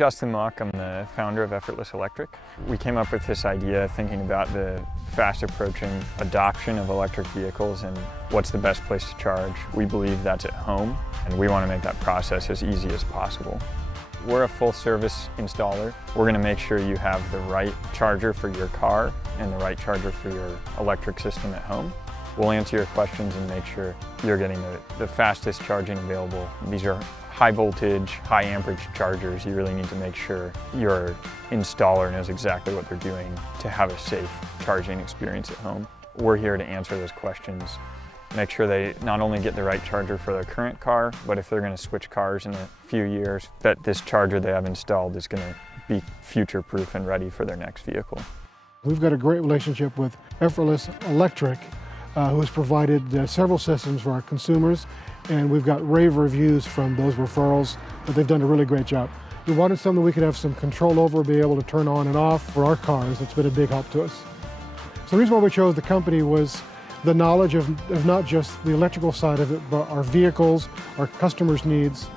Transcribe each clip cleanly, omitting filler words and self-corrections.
Justin Mock, I'm the founder of Effortless Electric. We came up with this idea thinking about the fast approaching adoption of electric vehicles and what's the best place to charge. We believe that's at home, and we want to make that process as easy as possible. We're a full service installer. We're going to make sure you have the right charger for your car and the right charger for your electric system at home. We'll answer your questions and make sure you're getting the fastest charging available. These are high voltage, high amperage chargers. You really need to make sure your installer knows exactly what they're doing to have a safe charging experience at home. We're here to answer those questions, make sure they not only get the right charger for their current car, but if they're going to switch cars in a few years, that this charger they have installed is going to be future-proof and ready for their next vehicle. We've got a great relationship with Effortless Electric, who has provided several systems for our consumers, and we've got rave reviews from those referrals that they've done a really great job. We wanted something we could have some control over, be able to turn on and off for our cars. It's been a big help to us. So the reason why we chose the company was the knowledge of not just the electrical side of it, but our vehicles, our customers' needs,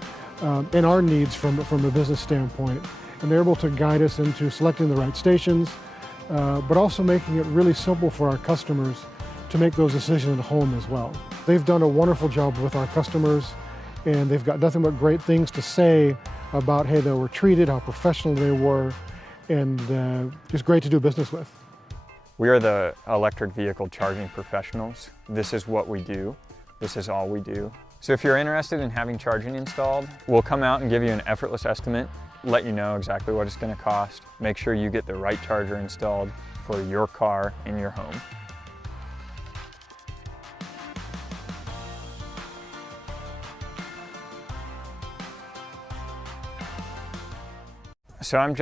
and our needs from a business standpoint. And they're able to guide us into selecting the right stations, but also making it really simple for our customers to make those decisions at home as well. They've done a wonderful job with our customers, and they've got nothing but great things to say about how they were treated, how professional they were, and just great to do business with. We are the electric vehicle charging professionals. This is what we do. This is all we do. So if you're interested in having charging installed, we'll come out and give you an effortless estimate, let you know exactly what it's going to cost, make sure you get the right charger installed for your car in your home. So I'm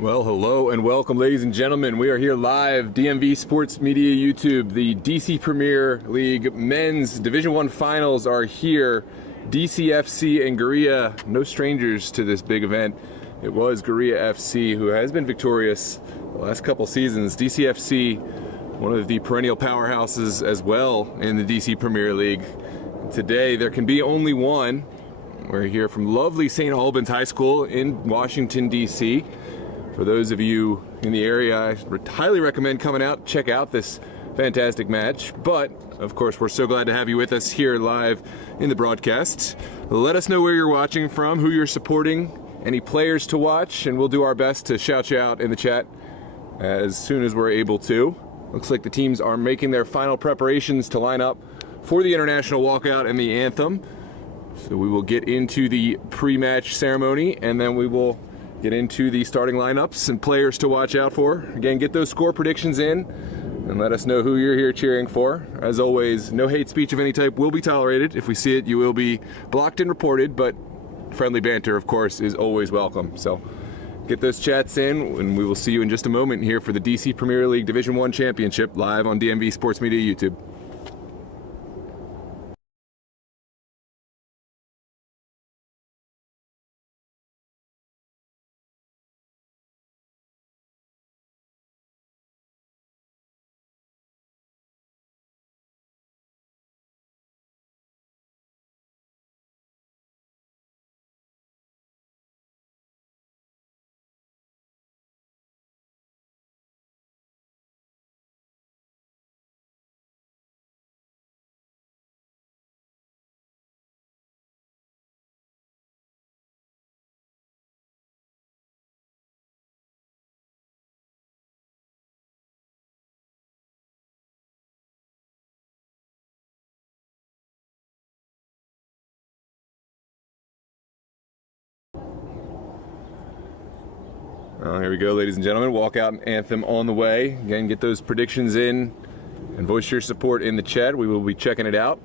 Well, hello and welcome, ladies and gentlemen. We are here live, DMV Sports Media YouTube. The DC Premier League Men's Division I Finals are here. DCFC and Guerilla, no strangers to this big event. It was Guerilla FC who has been victorious the last couple seasons. DCFC, one of the perennial powerhouses as well in the DC Premier League. Today there can be only one. We're here from lovely St. Albans High School in Washington, D.C. For those of you in the area, I highly recommend coming out, check out this fantastic match. But, of course, we're so glad to have you with us here live in the broadcast. Let us know where you're watching from, who you're supporting, any players to watch, and we'll do our best to shout you out in the chat as soon as we're able to. Looks like the teams are making their final preparations to line up for the international walkout and the anthem. So we will get into the pre-match ceremony, and then we will get into the starting lineups and players to watch out for. Again, get those score predictions in and let us know who you're here cheering for. As always, no hate speech of any type will be tolerated. If we see it, you will be blocked and reported, but friendly banter, of course, is always welcome. So get those chats in, and we will see you in just a moment here for the DC Premier League Division I Championship live on DMV Sports Media YouTube. Here we go, ladies and gentlemen. Walkout anthem on the way. Again, get those predictions in and voice your support in the chat. We will be checking it out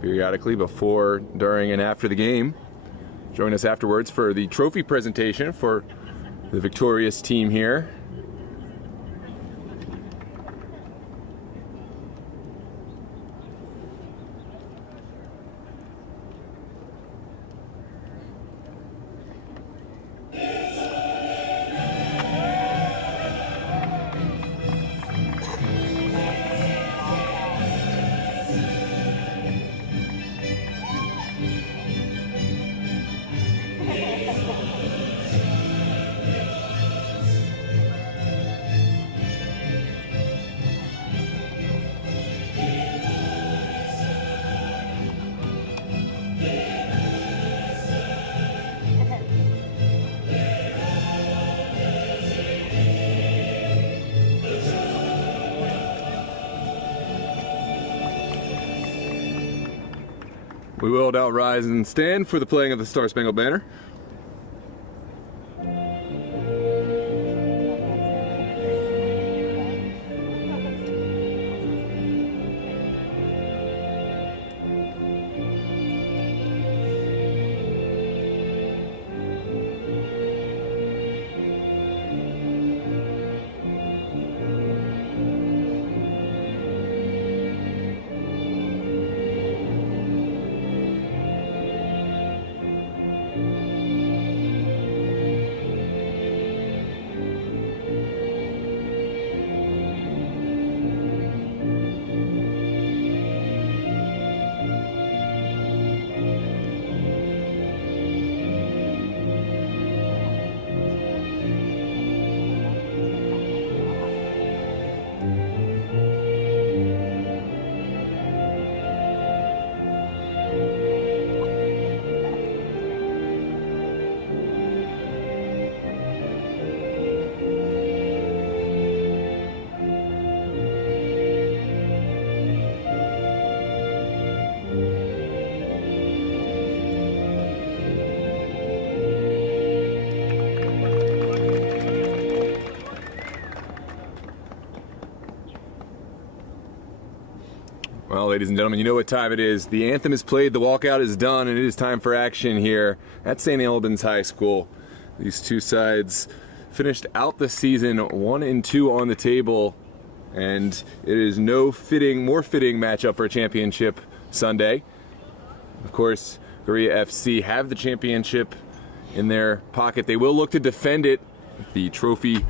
periodically before, during, and after the game. Join us afterwards for the trophy presentation for the victorious team here. We will now rise and stand for the playing of the Star-Spangled Banner. Well, ladies and gentlemen, you know what time it is. The anthem is played, the walkout is done, and it is time for action here at St. Albans High School. These two sides finished out the season 1-2 on the table, and it is more fitting matchup for a championship Sunday. Of course, Guerilla FC have the championship in their pocket. They will look to defend it. The trophy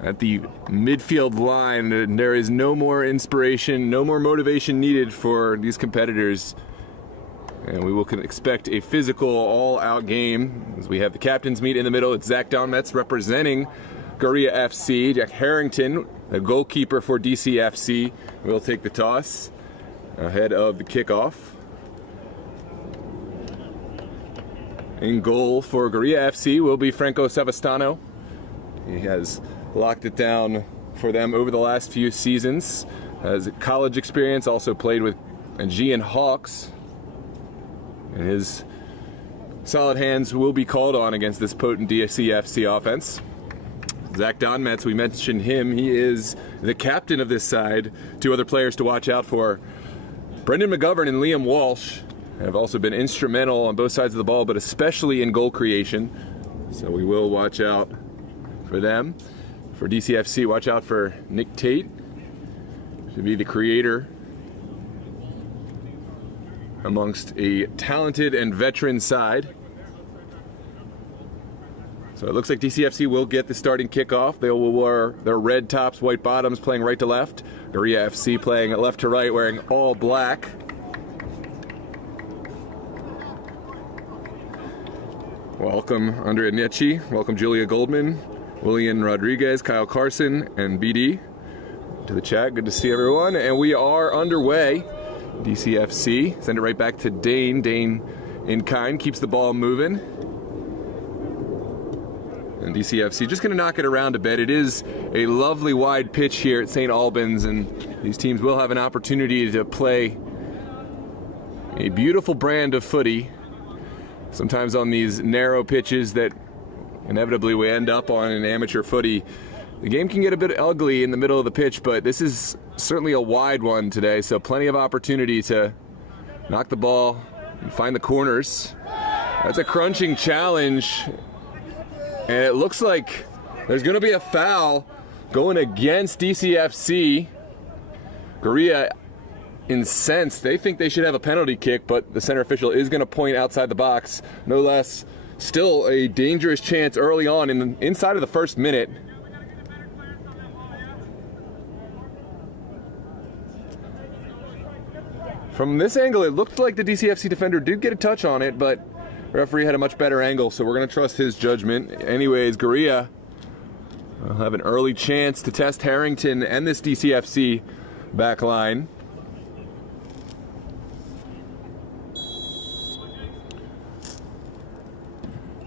at the midfield line, and there is no more inspiration, no more motivation needed for these competitors. And we will expect a physical, all-out game as we have the captains meet in the middle. It's Zach Donmetz representing Guerilla FC. Jack Harrington, the goalkeeper for DCFC, will take the toss ahead of the kickoff. In goal for Guerilla FC will be Franco Savastano. He has locked it down for them over the last few seasons. Has college experience, also played with Aegean Hawks. And his solid hands will be called on against this potent DCFC offense. Zach Donmetz, we mentioned him. He is the captain of this side. Two other players to watch out for. Brendan McGovern and Liam Walsh have also been instrumental on both sides of the ball, but especially in goal creation. So we will watch out for them. For DCFC, watch out for Nick Tate, to be the creator amongst a talented and veteran side. So it looks like DCFC will get the starting kickoff. They will wear their red tops, white bottoms, playing right to left. Guerilla FC playing left to right, wearing all black. Welcome Andrea Nietzsche, welcome Julia Goldman, William Rodriguez, Kyle Carson, and BD to the chat. Good to see everyone, and we are underway. DCFC, send it right back to Dane. Dane in kind, keeps the ball moving. And DCFC just gonna knock it around a bit. It is a lovely wide pitch here at St. Albans, and these teams will have an opportunity to play a beautiful brand of footy. Sometimes on these narrow pitches that inevitably we end up on in amateur footy, the game can get a bit ugly in the middle of the pitch, but this is certainly a wide one today, so plenty of opportunity to knock the ball and find the corners. That's a crunching challenge, and it looks like there's going to be a foul going against DCFC. Guerilla incensed. They think they should have a penalty kick, but the center official is going to point outside the box. No less, still a dangerous chance early on inside of the first minute. From this angle, it looked like the DCFC defender did get a touch on it, but the referee had a much better angle, so we're going to trust his judgment. Anyways, Guerilla will have an early chance to test Harrington and this DCFC back line.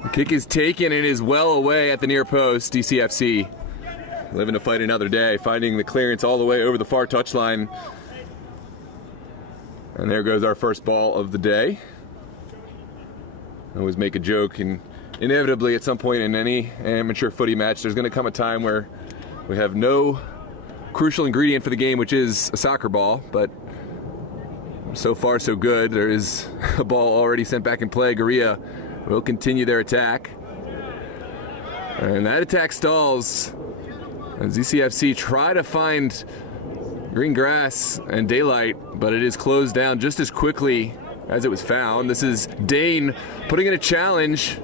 The kick is taken and is well away at the near post. DCFC living to fight another day, finding the clearance all the way over the far touchline. And there goes our first ball of the day. I always make a joke, and inevitably at some point in any amateur footy match, there's going to come a time where we have no crucial ingredient for the game, which is a soccer ball, but so far so good. There is a ball already sent back in play. Guerilla will continue their attack. And that attack stalls as DCFC try to find green grass and daylight, but it is closed down just as quickly as it was found. This is Dane putting in a challenge.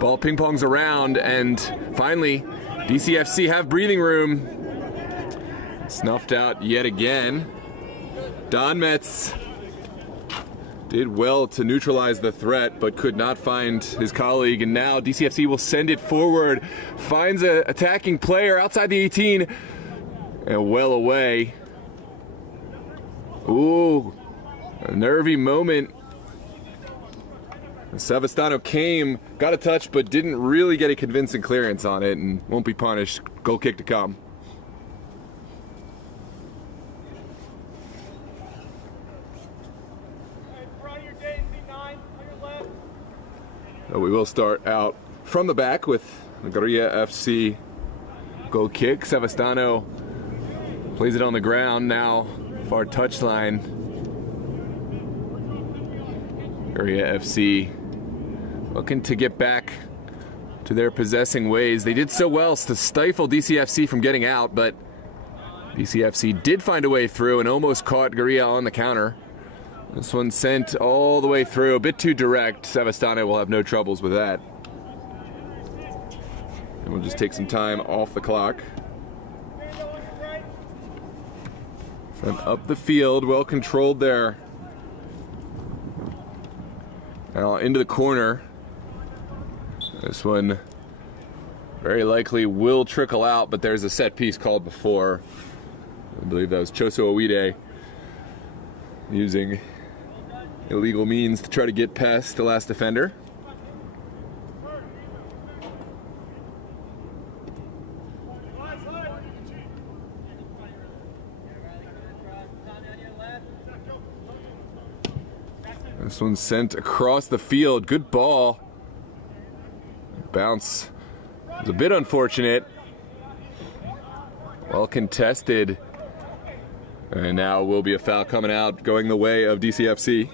Ball ping-pongs around, and finally, DCFC have breathing room. Snuffed out yet again. Donmetz did well to neutralize the threat, but could not find his colleague, and now DCFC will send it forward. Finds an attacking player outside the 18, and well away. Ooh, a nervy moment. Savastano came, got a touch, but didn't really get a convincing clearance on it, and won't be punished. Goal kick to come. So we will start out from the back with the Guerilla FC goal kick. Savastano plays it on the ground now, far touchline. Guerilla FC looking to get back to their possessing ways. They did so well to stifle DCFC from getting out, but DCFC did find a way through and almost caught Guerilla on the counter. This one sent all the way through, a bit too direct. Savastano will have no troubles with that. And we'll just take some time off the clock. Sent up the field, well controlled there. Now into the corner. This one very likely will trickle out, but there's a set piece called before. I believe that was Choso Owide using illegal means to try to get past the last defender. This one's sent across the field. Good ball. Bounce was a bit unfortunate. Well contested. And now will be a foul coming out going the way of DCFC.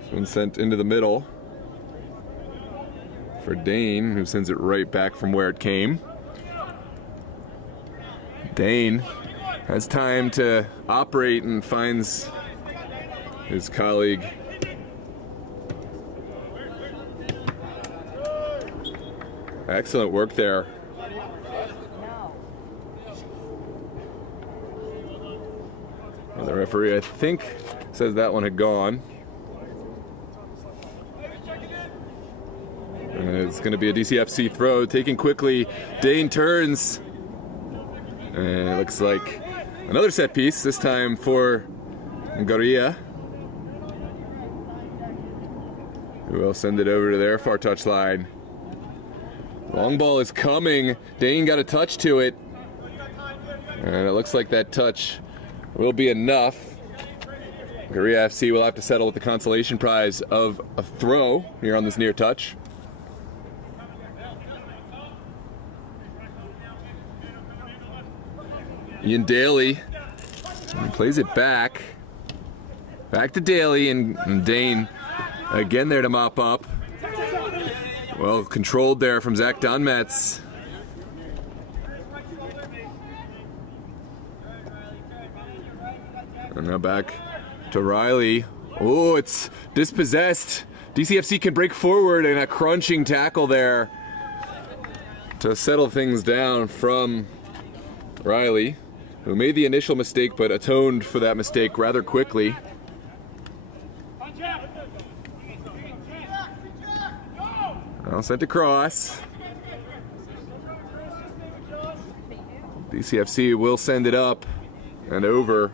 This one sent into the middle for Dane, who sends it right back from where it came. Dane has time to operate and finds his colleague. Excellent work there. Well, the referee, I think, says that one had gone. And it's going to be a DCFC throw, taken quickly. Dane turns. And it looks like another set piece, this time for Guerilla, who will send it over to their far touchline. Long ball is coming. Dane got a touch to it. And it looks like that touch will be enough. Guerilla FC will have to settle with the consolation prize of a throw here on this near touch. Ian Daly plays it back to Daly, and Dane again there to mop up. Well controlled there from Zach Donmetz. And now back to Riley. Oh, it's dispossessed. DCFC can break forward, and a crunching tackle there to settle things down from Riley, who made the initial mistake but atoned for that mistake rather quickly. Now sent across. DCFC will send it up and over.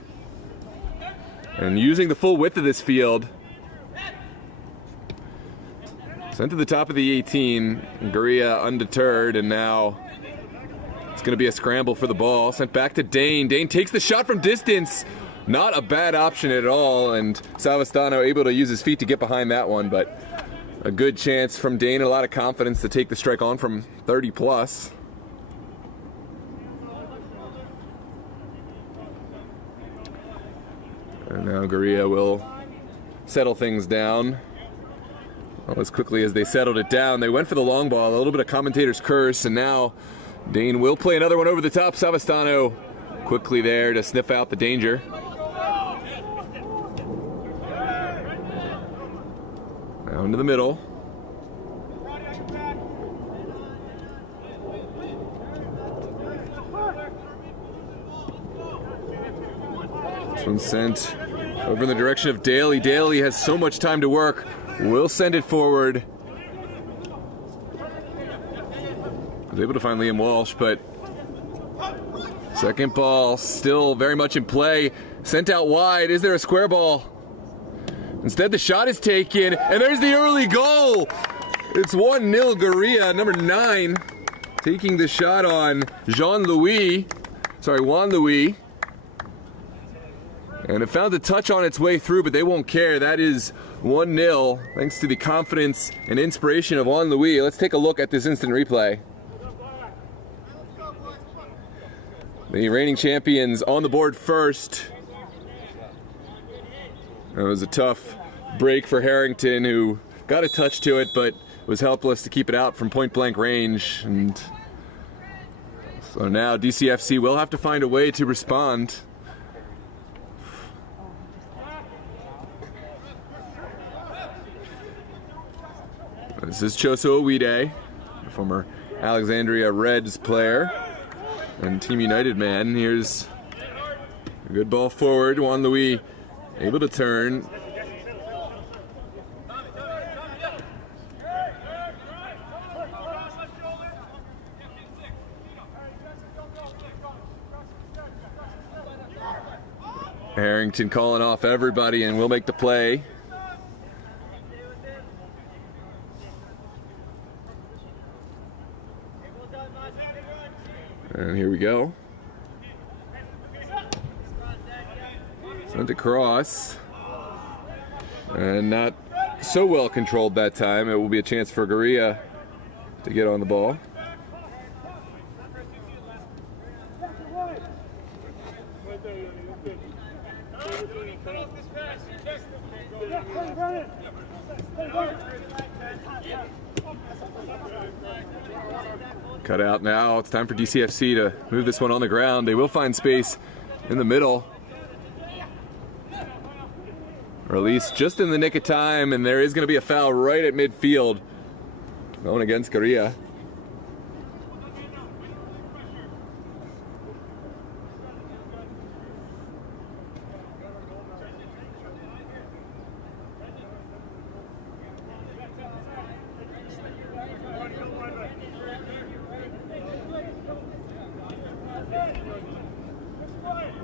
And using the full width of this field, sent to the top of the 18. Guerilla undeterred, and now it's going to be a scramble for the ball. Sent back to Dane. Dane takes the shot from distance. Not a bad option at all, and Savastano able to use his feet to get behind that one, but a good chance from Dane, a lot of confidence to take the strike on from 30 plus. And now Guerilla will settle things down. Well, as quickly as they settled it down, they went for the long ball, a little bit of commentator's curse, and now Dane will play another one over the top. Savastano quickly there to sniff out the danger. Now into the middle. This one's sent over in the direction of Daly. Daly has so much time to work. We'll send it forward. Was able to find Liam Walsh, but second ball still very much in play. Sent out wide. Is there a square ball? Instead, the shot is taken, and there's the early goal. It's 1-0 Guerilla, number 9, taking the shot on Juan Louis. And it found a touch on its way through, but they won't care. That is 1-0, thanks to the confidence and inspiration of Juan Louis. Let's take a look at this instant replay. The reigning champions on the board first. It was a tough break for Harrington, who got a touch to it, but was helpless to keep it out from point-blank range. And so now DCFC will have to find a way to respond. This is Choso Owide, former Alexandria Reds player and Team United man. Here's a good ball forward. Juan Louis able to turn. Harrington calling off everybody and will make the play. And here we go. Sent across. And not so well controlled that time. It will be a chance for Guerilla to get on the ball. Cut out now. It's time for DCFC to move this one on the ground. They will find space in the middle. Release just in the nick of time, and there is going to be a foul right at midfield. Going against Guerilla.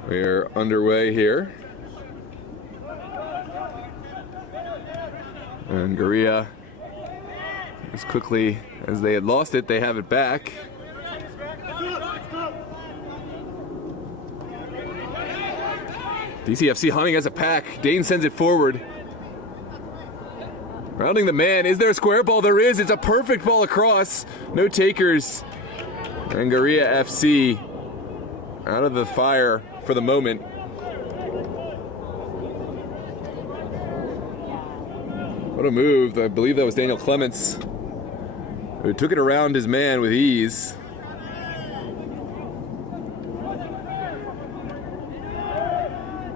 We're underway here. And Guerilla, as quickly as they had lost it, they have it back. DCFC humming as a pack. Dane sends it forward. Rounding the man. Is there a square ball? There is. It's a perfect ball across. No takers. And Guerilla FC out of the fire for the moment. What a move. I believe that was Daniel Clements, who took it around his man with ease.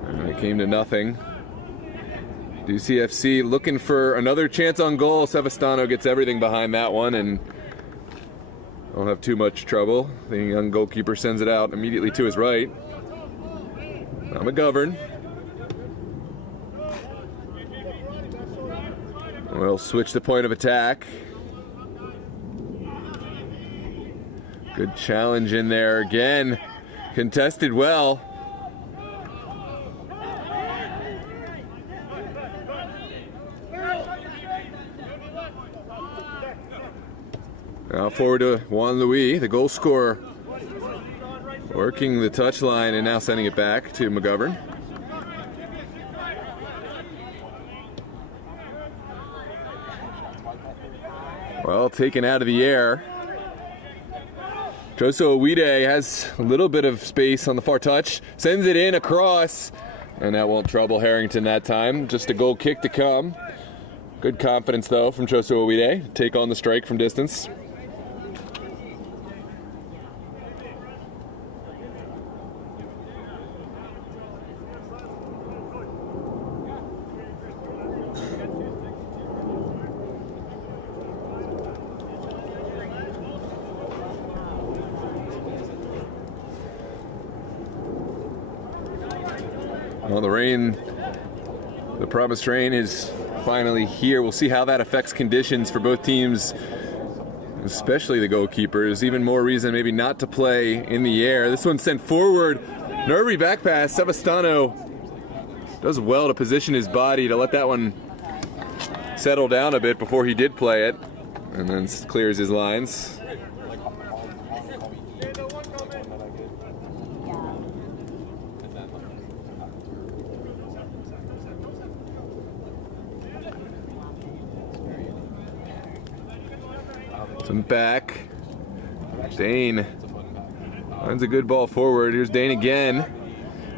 And it came to nothing. DCFC looking for another chance on goal. Sevastano gets everything behind that one and don't have too much trouble. The young goalkeeper sends it out immediately to his right. Now McGovern. We'll switch the point of attack. Good challenge in there again. Contested well. Now forward to Juan Louis, the goal scorer. Working the touchline and now sending it back to McGovern. Well, taken out of the air. Choso Owide has a little bit of space on the far touch. Sends it in across. And that won't trouble Harrington that time. Just a goal kick to come. Good confidence, though, from Choso Owide. Take on the strike from distance. Well, the promised rain is finally here. We'll see how that affects conditions for both teams, especially the goalkeepers. Even more reason maybe not to play in the air. This one's sent forward. Nervy back pass. Sevastano does well to position his body to let that one settle down a bit before he did play it, and then clears his lines. Some back. Dane Finds a good ball forward. Here's Dane again.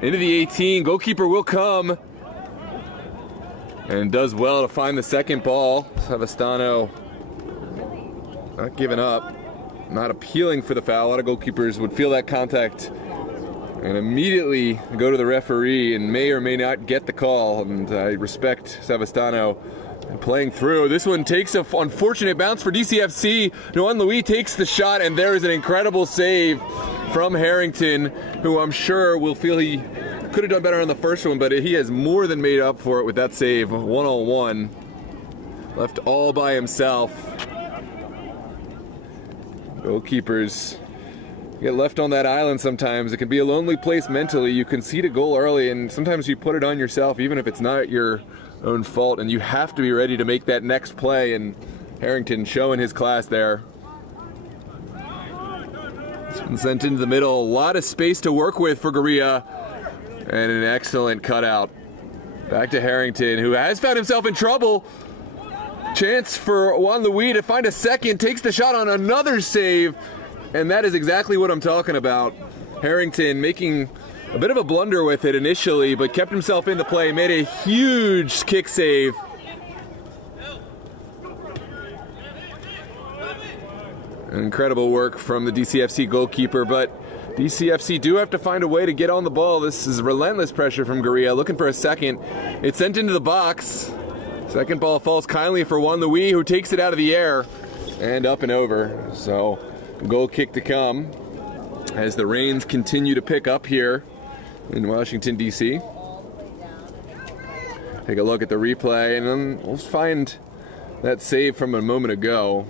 Into the 18. Goalkeeper will come. And does well to find the second ball. Savastano not giving up. Not appealing for the foul. A lot of goalkeepers would feel that contact and immediately go to the referee and may or may not get the call. And I respect Savastano playing through. This one takes an unfortunate bounce for DCFC. Noan Louis takes the shot, and there is an incredible save from Harrington, who I'm sure will feel he could have done better on the first one, but he has more than made up for it with that save. 1-on-1. Left all by himself. Goalkeepers get left on that island sometimes. It can be a lonely place mentally. You concede a goal early, and sometimes you put it on yourself, even if it's not your own fault, and you have to be ready to make that next play. And Harrington showing his class there. It's been sent into the middle. A lot of space to work with for Guerilla, and an excellent cutout. Back to Harrington, who has found himself in trouble. Chance for Juan Louis to find a second, takes the shot on another save, and that is exactly what I'm talking about. Harrington making a bit of a blunder with it initially, but kept himself in the play, made a huge kick save. Incredible work from the DCFC goalkeeper, but DCFC do have to find a way to get on the ball. This is relentless pressure from Guerilla, looking for a second. It's sent into the box. Second ball falls kindly for Juan Louis, who takes it out of the air and up and over. So, goal kick to come as the rains continue to pick up here in Washington, D.C. Take a look at the replay, and then we'll find that save from a moment ago.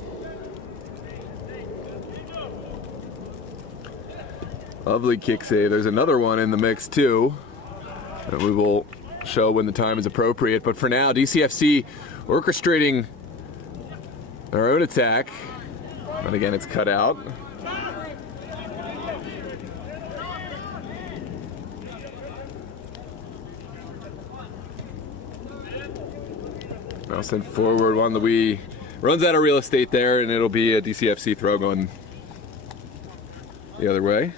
Lovely kick save. There's another one in the mix, too, that we will show when the time is appropriate. But for now, DCFC orchestrating their own attack. But again, it's cut out. Now sent forward. Juan Louis runs out of real estate there, and it'll be a DCFC throw going the other way.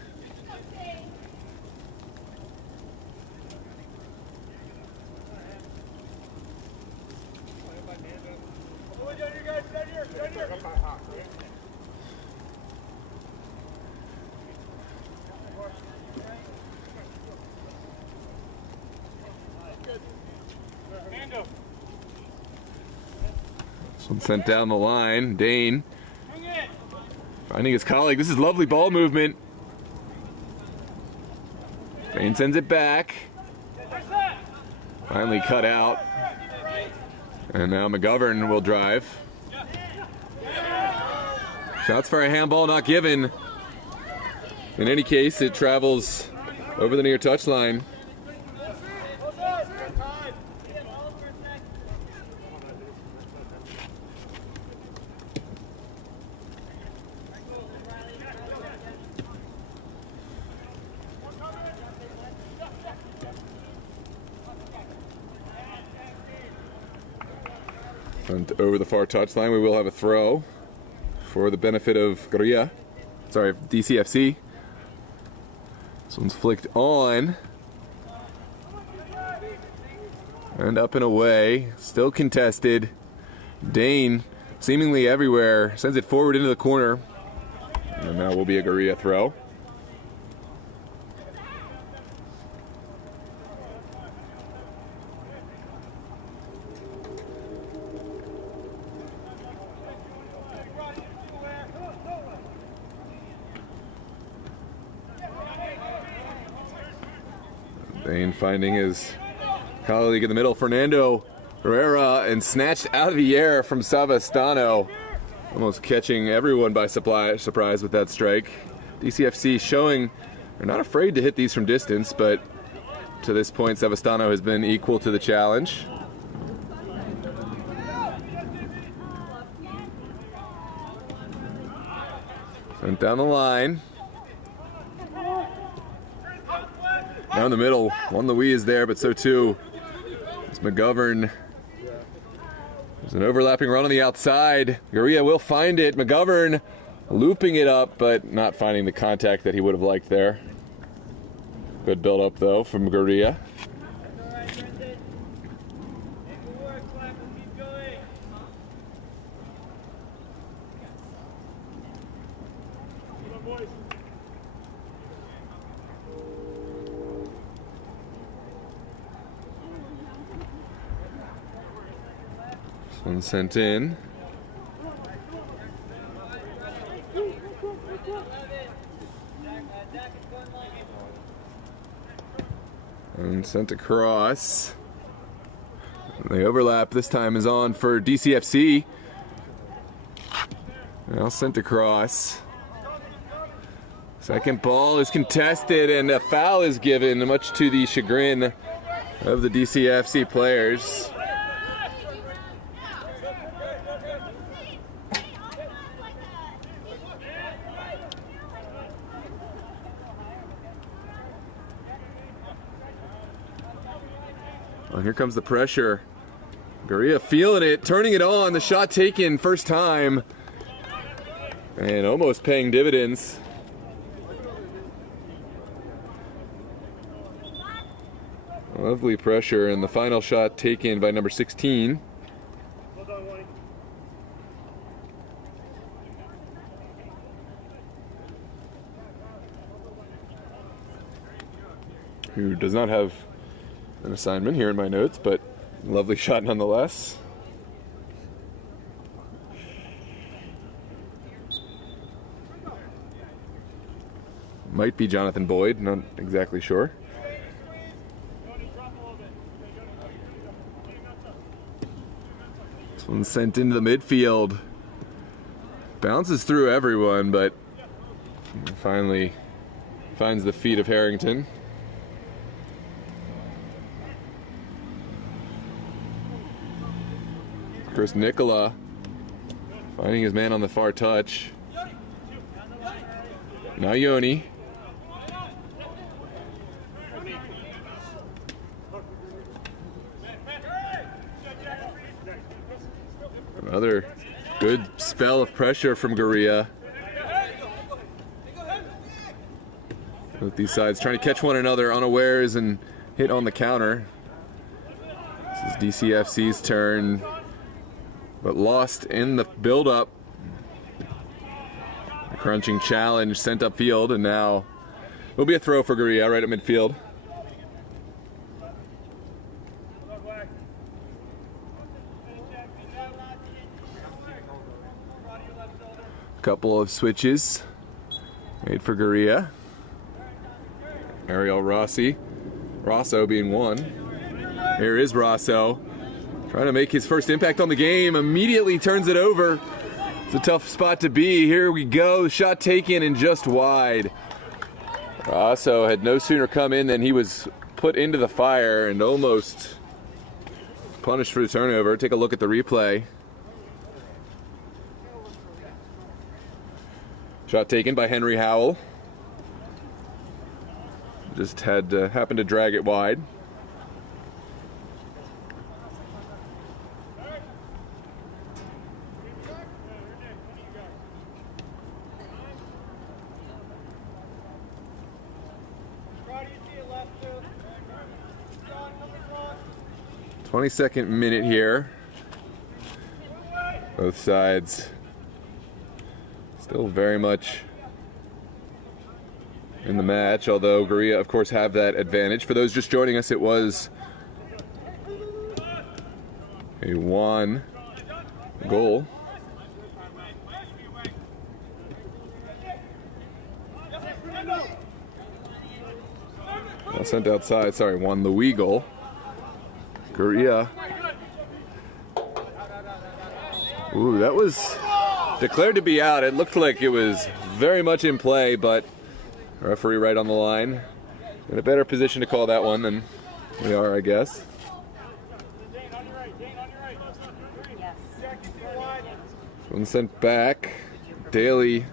One sent down the line. Dane finding his colleague. This is lovely ball movement. Dane sends it back. Finally cut out. And now McGovern will drive. Shots for a handball not given. In any case, it travels over the near touchline. And over the far touchline, we will have a throw for the benefit of Guerilla. Sorry, DCFC. This one's flicked on. And up and away. Still contested. Dane, seemingly everywhere, sends it forward into the corner. And now will be a Guerilla throw. Dane finding his colleague in the middle, Fernando Guerrera, and snatched out of the air from Savastano. Almost catching everyone by surprise with that strike. DCFC showing they're not afraid to hit these from distance, but to this point, Savastano has been equal to the challenge. Sent down the line. Down the middle, Juan Louis is there, but so too is McGovern. There's an overlapping run on the outside. Guerilla will find it. McGovern looping it up, but not finding the contact that he would have liked there. Good build up though from Guerilla. This one sent in. And sent across. The overlap this time is on for DCFC. Now sent across. Second ball is contested and a foul is given, much to the chagrin of the DCFC players. Well, here comes the pressure. Guerilla feeling it, turning it on. The shot taken first time. And almost paying dividends. Lovely pressure, and the final shot taken by number 16. Who does not have an assignment here in my notes, but lovely shot nonetheless. Might be Jonathan Boyd, not exactly sure. This one's sent into the midfield. Bounces through everyone, but finally finds the feet of Harrington. Chris Nicola finding his man on the far touch. Now Yoni. Another good spell of pressure from Guerilla. Both these sides trying to catch one another unawares and hit on the counter. This is DCFC's turn, but lost in the build-up. A crunching challenge sent upfield, and now will be a throw for Guerilla right at midfield. Couple of switches made for Guerilla. Ariel Rosso being one. Here is Rosso, trying to make his first impact on the game. Immediately turns it over. It's a tough spot to be. Here we go. Shot taken and just wide. Rosso had no sooner come in than he was put into the fire and almost punished for the turnover. Take a look at the replay. Shot taken by Henry Howell. Just had happened to drag it wide. .22 minute here. Both sides still very much in the match, although Guerilla, of course, have that advantage. For those just joining us, it was a one goal. Sent outside, sorry, won the wee goal. Guerilla. Ooh, that was declared to be out. It looked like it was very much in play, but referee right on the line. In a better position to call that one than we are, I guess. One sent back. Daly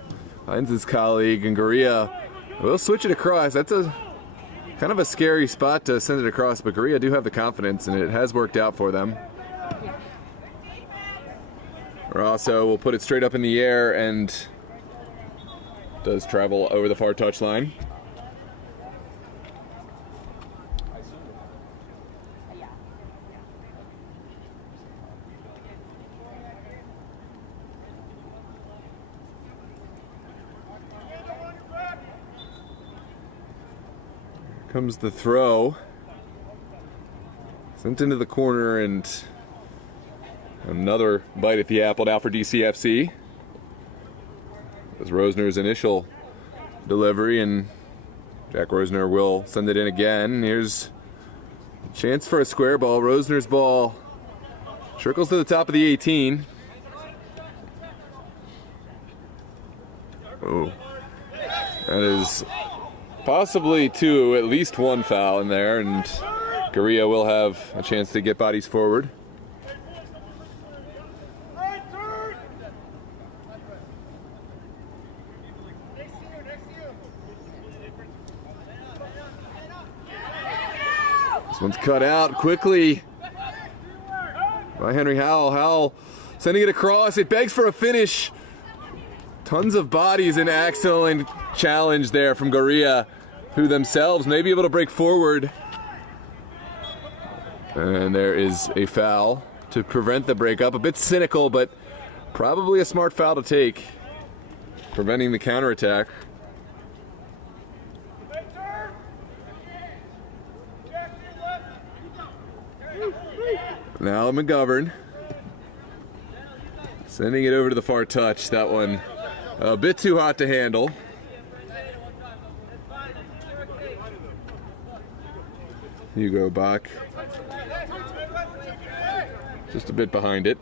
finds his colleague, and Guerilla will switch it across. That's a kind of a scary spot to send it across, but Guerilla do have the confidence, and it has worked out for them. Rosso will put it straight up in the air, and Does travel over the far touchline. Comes the throw. Sent into the corner, and another bite at the apple now for DCFC. It was Rosner's initial delivery, and Jack Rosner will send it in again. Here's a chance for a square ball. Rosner's ball trickles to the top of the 18. Oh, that is possibly two, at least one foul in there, and Guerilla will have a chance to get bodies forward. This one's cut out quickly by Henry Howell. Howell sending it across. It begs for a finish. Tons of bodies, an excellent challenge there from Guerilla, who themselves may be able to break forward. And there is a foul to prevent the breakup. A bit cynical, but probably a smart foul to take, preventing the counterattack. Now McGovern sending it over to the far touch. That one a bit too hot to handle. Hugo Bach just a bit behind it.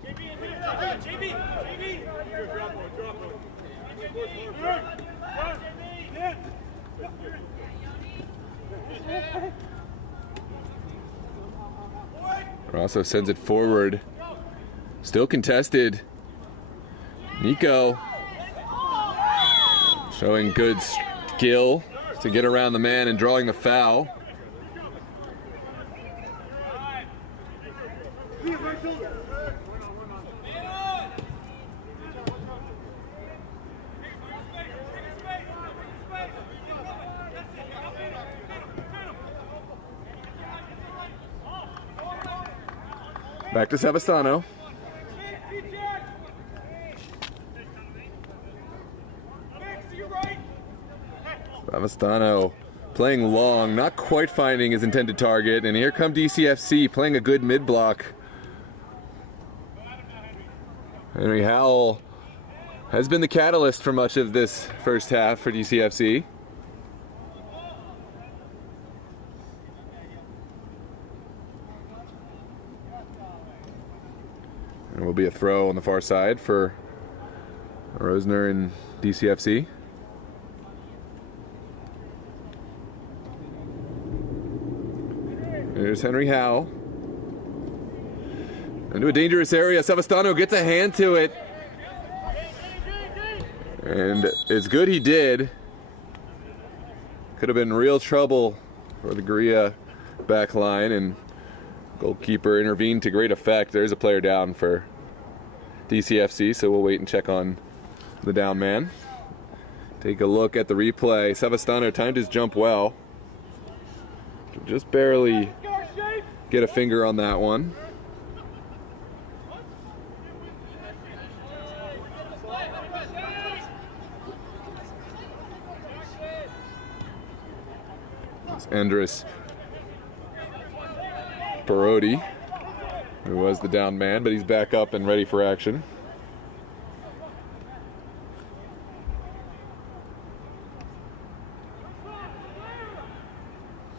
Rosso sends it forward. Still contested. Nico showing good skill to get around the man and drawing the foul. Back to Savastano. Savastano playing long, not quite finding his intended target, and here come DCFC playing a good mid-block. Henry Howell has been the catalyst for much of this first half for DCFC. There will be a throw on the far side for Rosner and DCFC. There's Henry Howell. Into a dangerous area. Savastano gets a hand to it. And it's good he did. Could have been real trouble for the Guerilla back line, and goalkeeper intervened to great effect. There's a player down for DCFC, so we'll wait and check on the down man. Take a look at the replay. Savastano timed his jump well. Just barely get a finger on that one. It's Andres Parodi, who was the down man, but he's back up and ready for action.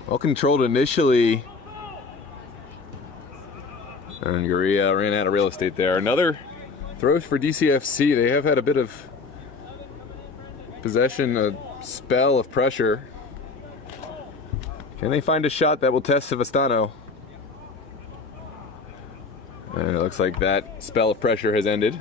Well controlled initially, and Guerilla ran out of real estate there. Another throw for DCFC. They have had a bit of possession, a spell of pressure. Can they find a shot that will test Savastano? And it looks like that spell of pressure has ended.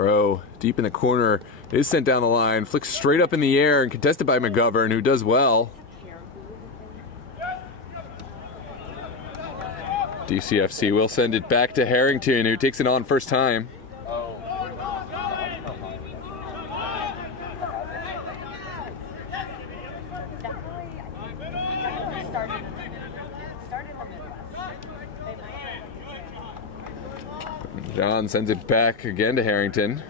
Throw deep in the corner is sent down the line, flicks straight up in the air and contested by McGovern, who does well. DCFC will send it back to Harrington, who takes it on first time. John sends it back again to Harrington.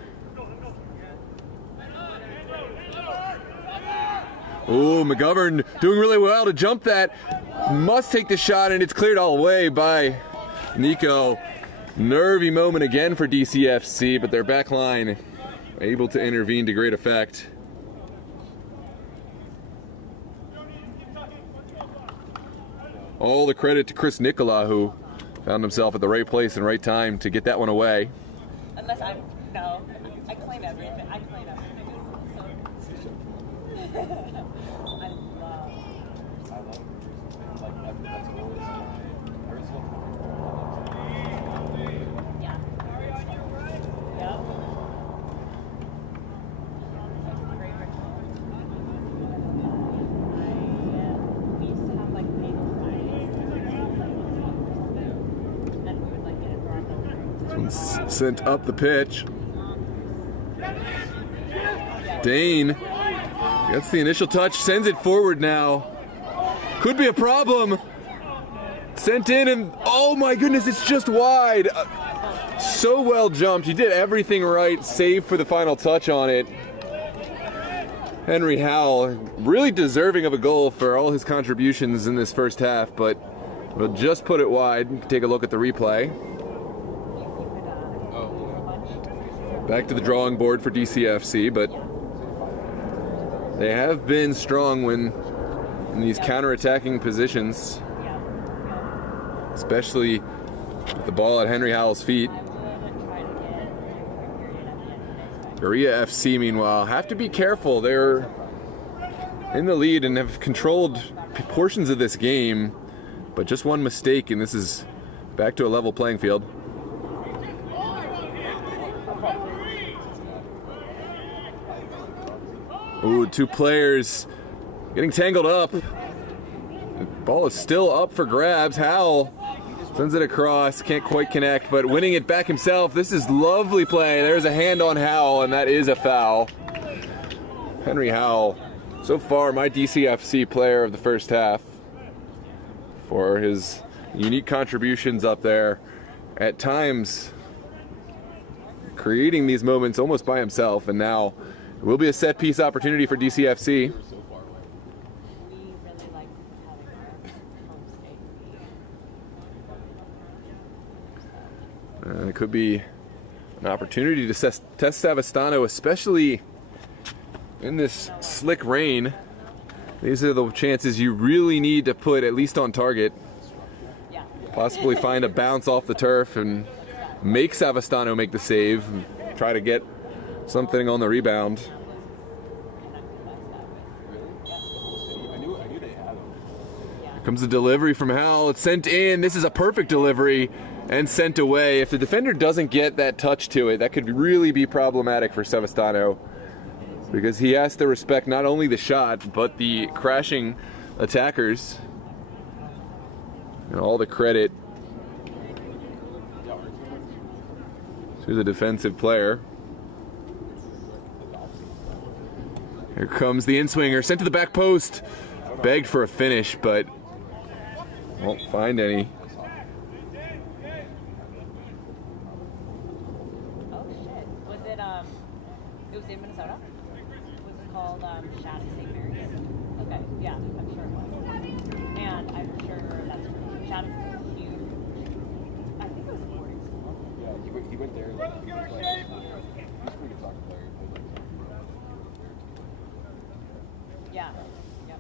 Ooh, McGovern doing really well to jump that. Must take the shot, and it's cleared all away by Nico. Nervy moment again for DCFC, but their back line able to intervene to great effect. All the credit to Chris Nicola, who found himself at the right place and right time to get that one away. Unless I claim everything. I claim everything. Sent up the pitch. Dane gets the initial touch, sends it forward now. Could be a problem. Sent in, and oh my goodness, it's just wide. So well jumped. He did everything right, save for the final touch on it. Henry Howell, really deserving of a goal for all his contributions in this first half, but we'll just put it wide. Take a look at the replay. Back to the drawing board for DCFC, but they have been strong when in these counter-attacking positions, especially with the ball at Henry Howell's feet. Guerilla FC, meanwhile, have to be careful. They're in the lead and have controlled portions of this game, but just one mistake, and this is back to a level playing field. Ooh, two players getting tangled up. The ball is still up for grabs. Howell sends it across, can't quite connect, but winning it back himself. This is lovely play. There's a hand on Howell, and that is a foul. Henry Howell, so far my DCFC player of the first half for his unique contributions up there. At times, creating these moments almost by himself, and now it will be a set piece opportunity for DCFC. It could be an opportunity to test Savastano, especially in this slick rain. These are the chances you really need to put at least on target. Possibly find a bounce off the turf and make Savastano make the save and try to get something on the rebound. Here comes the delivery from Howell. It's sent in. This is a perfect delivery and sent away. If the defender doesn't get that touch to it, that could really be problematic for Savastano, because he has to respect not only the shot, but the crashing attackers. And all the credit to the defensive player. Here comes the in-swinger, sent to the back post. Begged for a finish, but won't find any. Oh shit. Was it it was in Minnesota? Was it called Shattuck St. Mary's? Okay, yeah, I'm sure it was. And I'm sure that's Shattuck is huge. I think it was a boarding school. Yeah, he went there. Like, he was a pretty good soccer player. Yeah. Yep.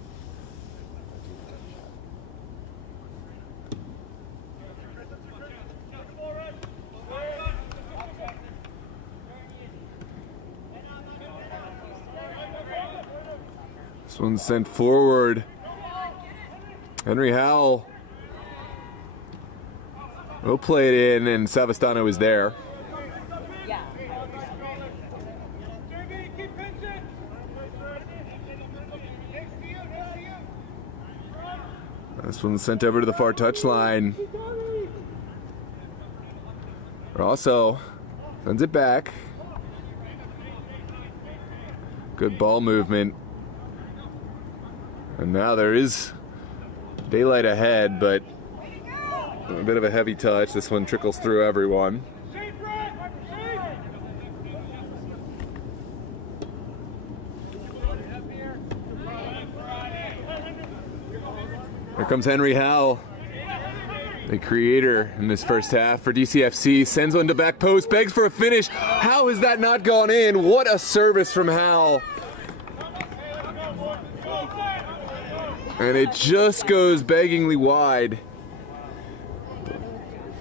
This one's sent forward. Henry Howell will play it in, and Savastano is there. Yeah. This one's sent over to the far touchline. Rosso sends it back. Good ball movement. And now there is daylight ahead, but a bit of a heavy touch. This one trickles through everyone. Here comes Henry Howell, the creator in this first half for DCFC. Sends one to back post, begs for a finish. How has that not gone in? What a service from Howell. And it just goes beggingly wide.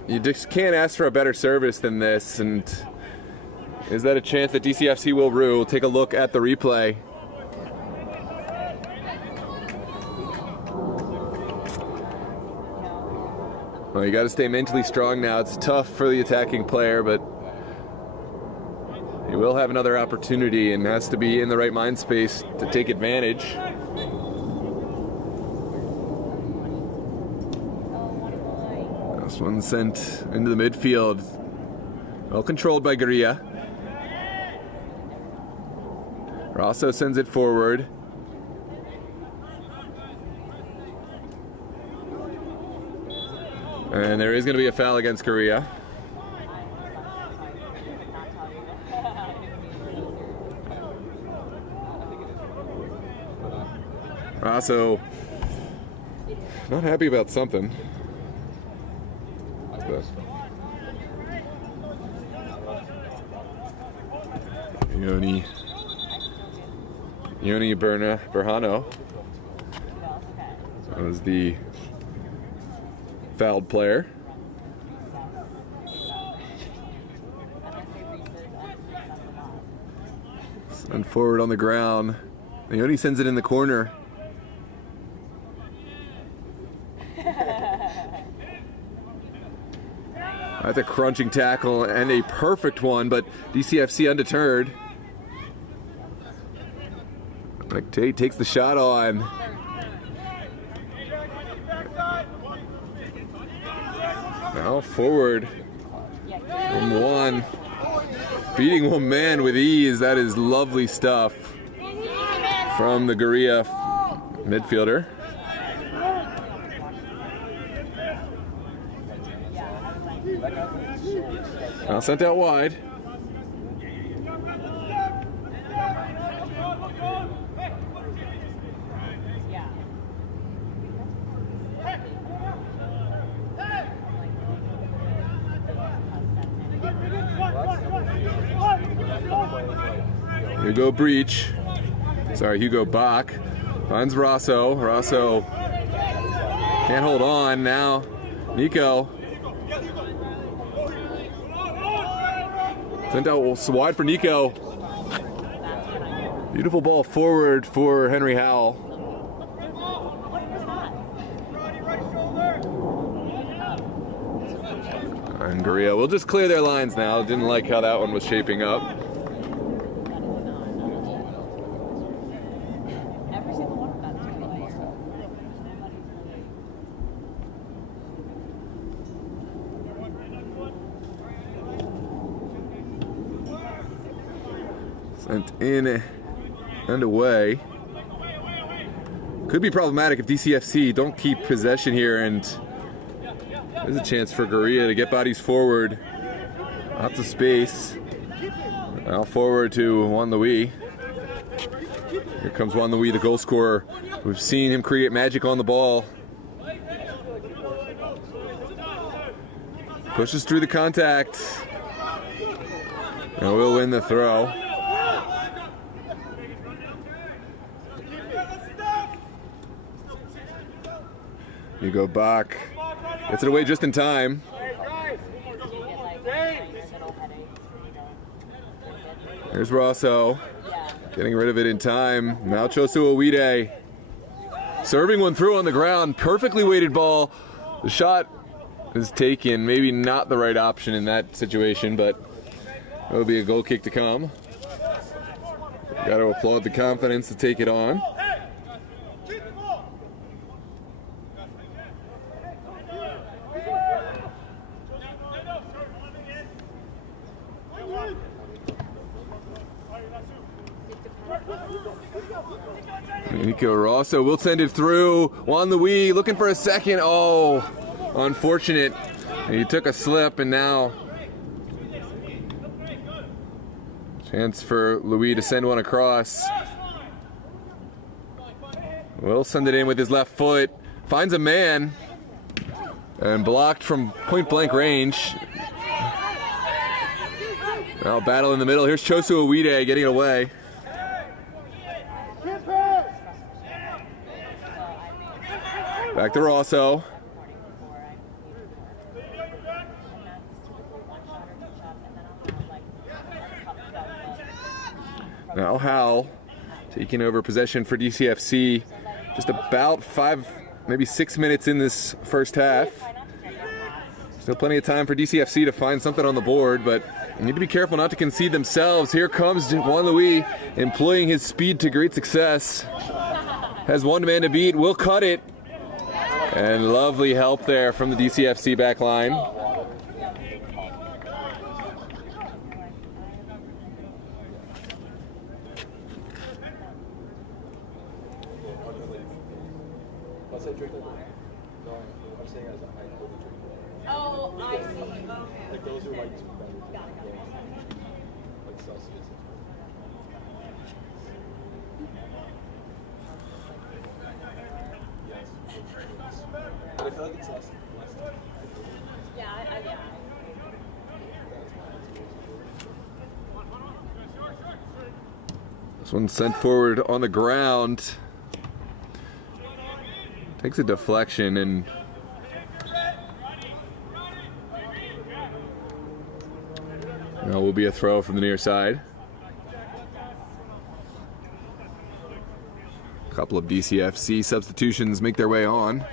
You just can't ask for a better service than this. And is that a chance that DCFC will rue? We'll take a look at the replay. Well, you got to stay mentally strong now. It's tough for the attacking player, but he will have another opportunity and has to be in the right mind space to take advantage. This one sent into the midfield. Well controlled by Guerilla. Rosso sends it forward. And there is going to be a foul against Guerilla. Rosso not happy about something. Yoni Berhano was the fouled player. Send forward on the ground. Yoni sends it in the corner. That's a crunching tackle and a perfect one, but DCFC undeterred. McTate takes the shot on. Now forward. 1-1. Beating one man with ease. That is lovely stuff from the Guerilla midfielder. Now sent out wide. Hugo Breach. Sorry, Hugo Bach. Finds Rosso. Rosso can't hold on now. Nico. Sent out wide for Nico. Beautiful ball forward for Henry Howell. And Guerilla will just clear their lines now. Didn't like how that one was shaping up. Sent in and away. Could be problematic if DCFC don't keep possession here, and there's a chance for Guerilla to get bodies forward. Lots of space. Now forward to Juan Louis. Here comes Juan Louis, the goal scorer. We've seen him create magic on the ball. Pushes through the contact. And will win the throw. You go back. Gets it away just in time. Here's Rosso. Getting rid of it in time. Now Chosu Owide. Serving one through on the ground. Perfectly weighted ball. The shot is taken. Maybe not the right option in that situation, but it will be a goal kick to come. Got to applaud the confidence to take it on. Nico Rosso will send it through. Juan Louis looking for a second. Oh, unfortunate. He took a slip, and now chance for Louis to send one across. Will send it in with his left foot. Finds a man and blocked from point-blank range. Now battle in the middle. Here's Chosu Owide getting it away. Back to Rosso. Now Howell taking over possession for DCFC. Just about 5, maybe 6 minutes in this first half. Still plenty of time for DCFC to find something on the board, but you need to be careful not to concede themselves. Here comes Juan Louis, employing his speed to great success. Has one man to beat, will cut it. And lovely help there from the DCFC back line. Oh, I see. Like those are like Got it. like Celsius. Yes. But I feel like it's less. Yeah, yeah. This one sent forward on the ground. Takes a deflection and now will be a throw from the near side. A couple of DCFC substitutions make their way on.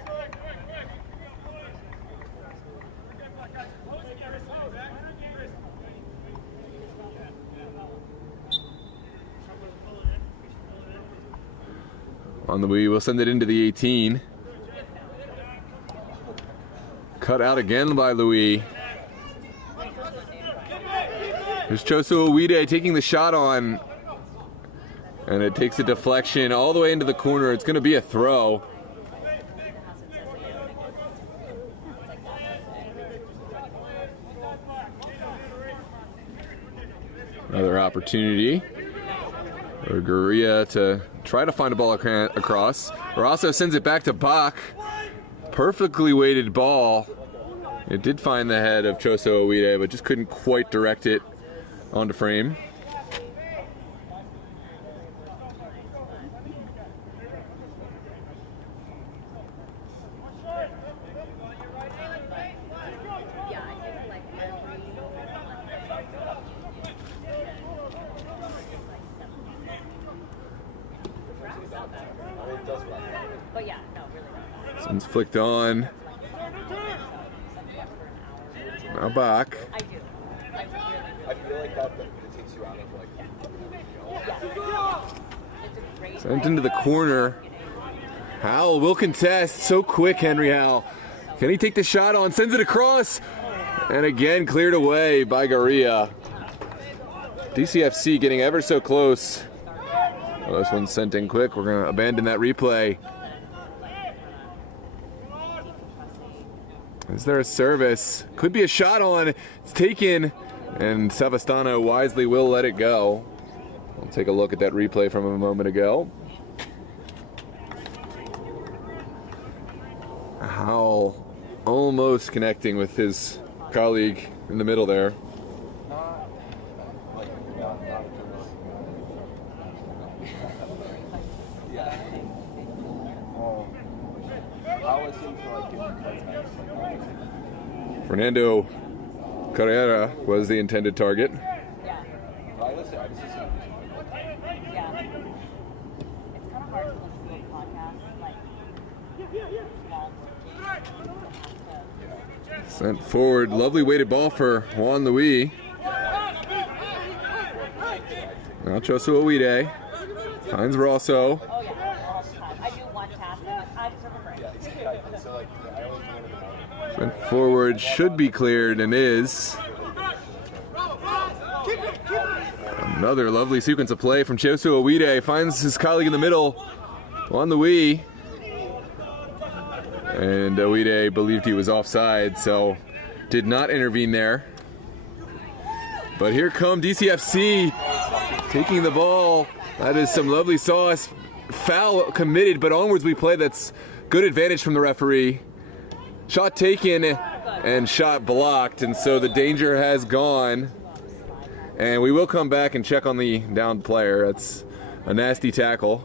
On the Wii, we'll send it into the 18. Cut out again by Louis. Here's Chosu Owide taking the shot on. And it takes a deflection all the way into the corner. It's going to be a throw. Another opportunity for Guerilla to try to find a ball across. Rosso sends it back to Bach. Perfectly weighted ball. It did find the head of Chosu Owide, but just couldn't quite direct it onto frame. But yeah, no, really not. This one's flicked on. Now Bach. I do. I feel like that it takes you out of like. It's a great Sent into the corner. Howell will contest. So quick, Henry Howell. Can he take the shot on? Sends it across. And again, cleared away by Guerilla. DCFC getting ever so close. Well, this one's sent in quick. We're going to abandon that replay. Is there a service? Could be a shot on. It's taken. And Savastano wisely will let it go. We'll take a look at that replay from a moment ago. Howell almost connecting with his colleague in the middle there. Fernando Carrera was the intended target. Yeah. Yeah. It's kind of hard to listen to a podcast like Sent forward, lovely weighted ball for Juan Louis. Now Chosu Owide finds Rosso. oh yeah, all the time. I do one task and I deserve a break. Sent forward, should be cleared and is. Another lovely sequence of play from Chosu Owide. Finds his colleague in the middle on the Wii. And Owide believed he was offside, so did not intervene there. But here come DCFC taking the ball. That is some lovely sauce. Foul committed, but onwards we play. That's good advantage from the referee. Shot taken and shot blocked, and so the danger has gone. And we will come back and check on the downed player. That's a nasty tackle.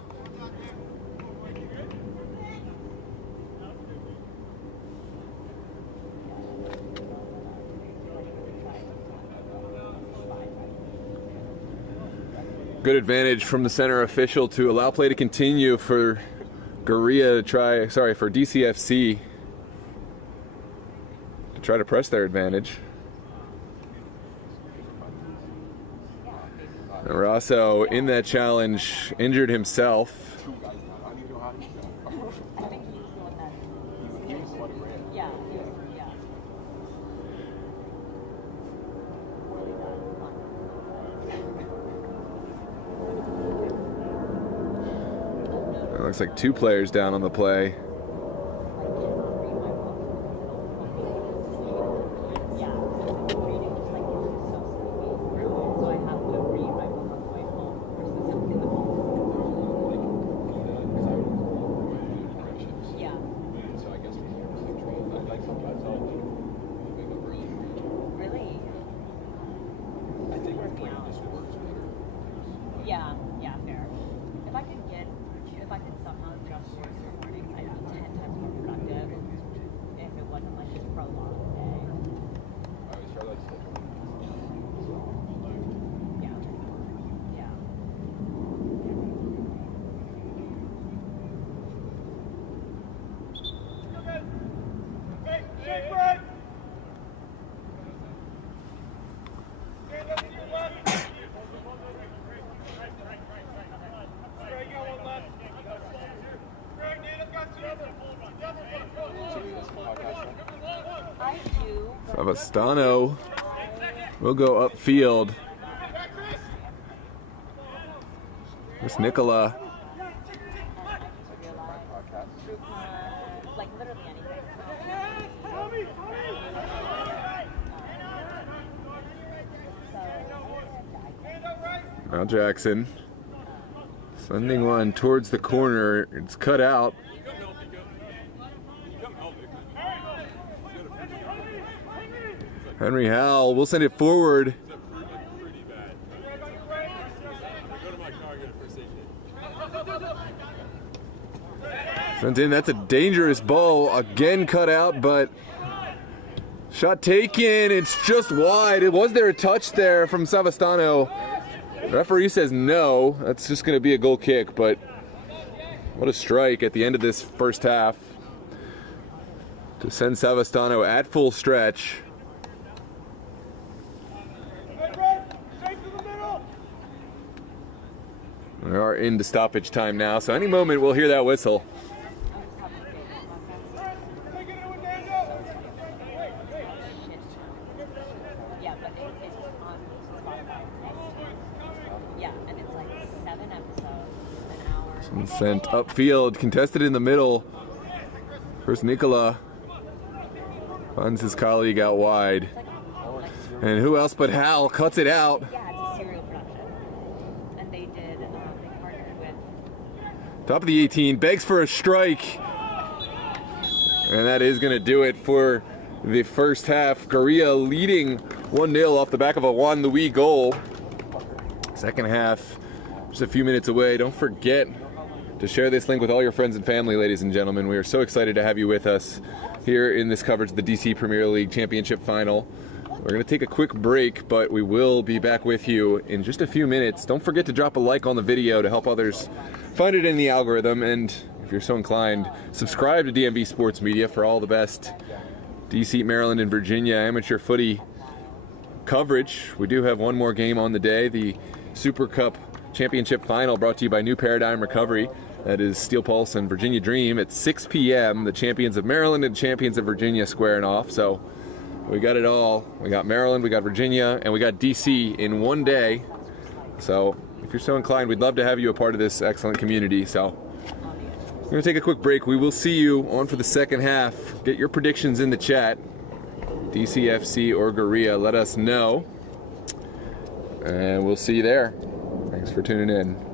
Good advantage from the center official to allow play to continue for Guerilla for DCFC to try to press their advantage. Rosso in that challenge injured himself. It looks like two players down on the play. Yeah, fair. If I could somehow just work in the morning, I'd be 10 times more productive if it wasn't like this prolonged day. Yeah. Savastano will go upfield. There's Nicola. Like literally anything. Now Jackson sending one towards the corner. It's cut out. Henry Howell will send it forward. Sent in. That's a dangerous ball. Again cut out, but shot taken. It's just wide. Was there a touch there from Savastano? The referee says no. That's just going to be a goal kick, but what a strike at the end of this first half to send Savastano at full stretch. We are into stoppage time now, so any moment we'll hear that whistle. Yeah, but it's on Spotify. Yeah, and it's like 7 episodes, an hour. Sent upfield, contested in the middle. First Nicola finds his colleague out wide. And who else but Hal cuts it out. Yeah, it's a serial production. And they partnered with... Top of the 18, begs for a strike. And that is going to do it for the first half. Guerilla leading 1-0 off the back of a Juan Louis goal. Second half, just a few minutes away. Don't forget to share this link with all your friends and family, ladies and gentlemen. We are so excited to have you with us here in this coverage of the DC Premier League Championship Final. We're going to take a quick break, but we will be back with you in just a few minutes. Don't forget to drop a like on the video to help others find it in the algorithm. And if you're so inclined, subscribe to DMV Sports Media for all the best DC, Maryland, and Virginia amateur footy coverage. We do have one more game on the day, the Super Cup Championship Final, brought to you by New Paradigm Recovery. That is Steel Pulse and Virginia Dream at 6 p.m. The champions of Maryland and champions of Virginia squaring off. So we got it all. We got Maryland, we got Virginia, and we got DC in one day. So if you're so inclined, we'd love to have you a part of this excellent community. So we're going to take a quick break. We will see you on for the second half. Get your predictions in the chat. DCFC or Guerilla, let us know. And we'll see you there. Thanks for tuning in.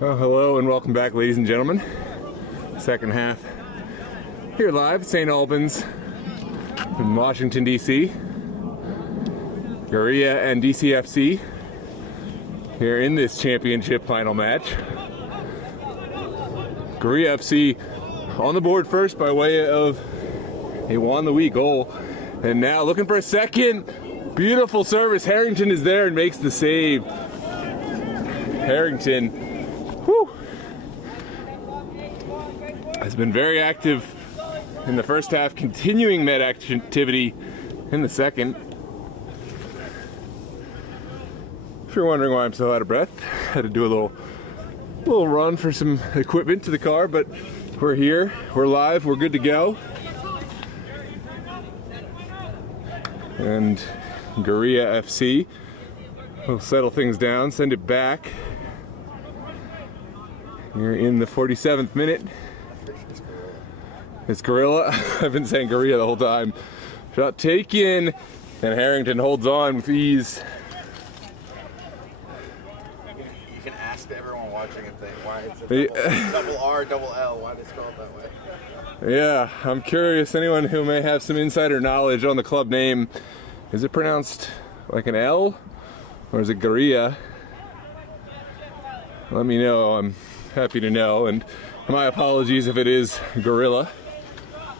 Well, hello and welcome back, ladies and gentlemen. Second half here live at St. Albans in Washington, D.C. Guerilla and DCFC here in this championship final match. Guerilla FC on the board first by way of a won-the-week goal. And now looking for a second. Beautiful service. Harrington is there and makes the save. Harrington, whew, has been very active in the first half, continuing that activity in the second. If you're wondering why I'm so out of breath, I had to do a little run for some equipment to the car, but we're here, we're live, we're good to go. And Guerilla FC will settle things down, send it back. You're in the 47th minute. It's Guerilla. I've been saying Guerilla the whole time. Shot taken, and Harrington holds on with ease. You can ask everyone watching if why it's a double R, double L, why they spell it that way. Yeah, I'm curious, anyone who may have some insider knowledge on the club name, is it pronounced like an L, or is it Guerilla? Let me know, I'm happy to know, and my apologies if it is Guerilla.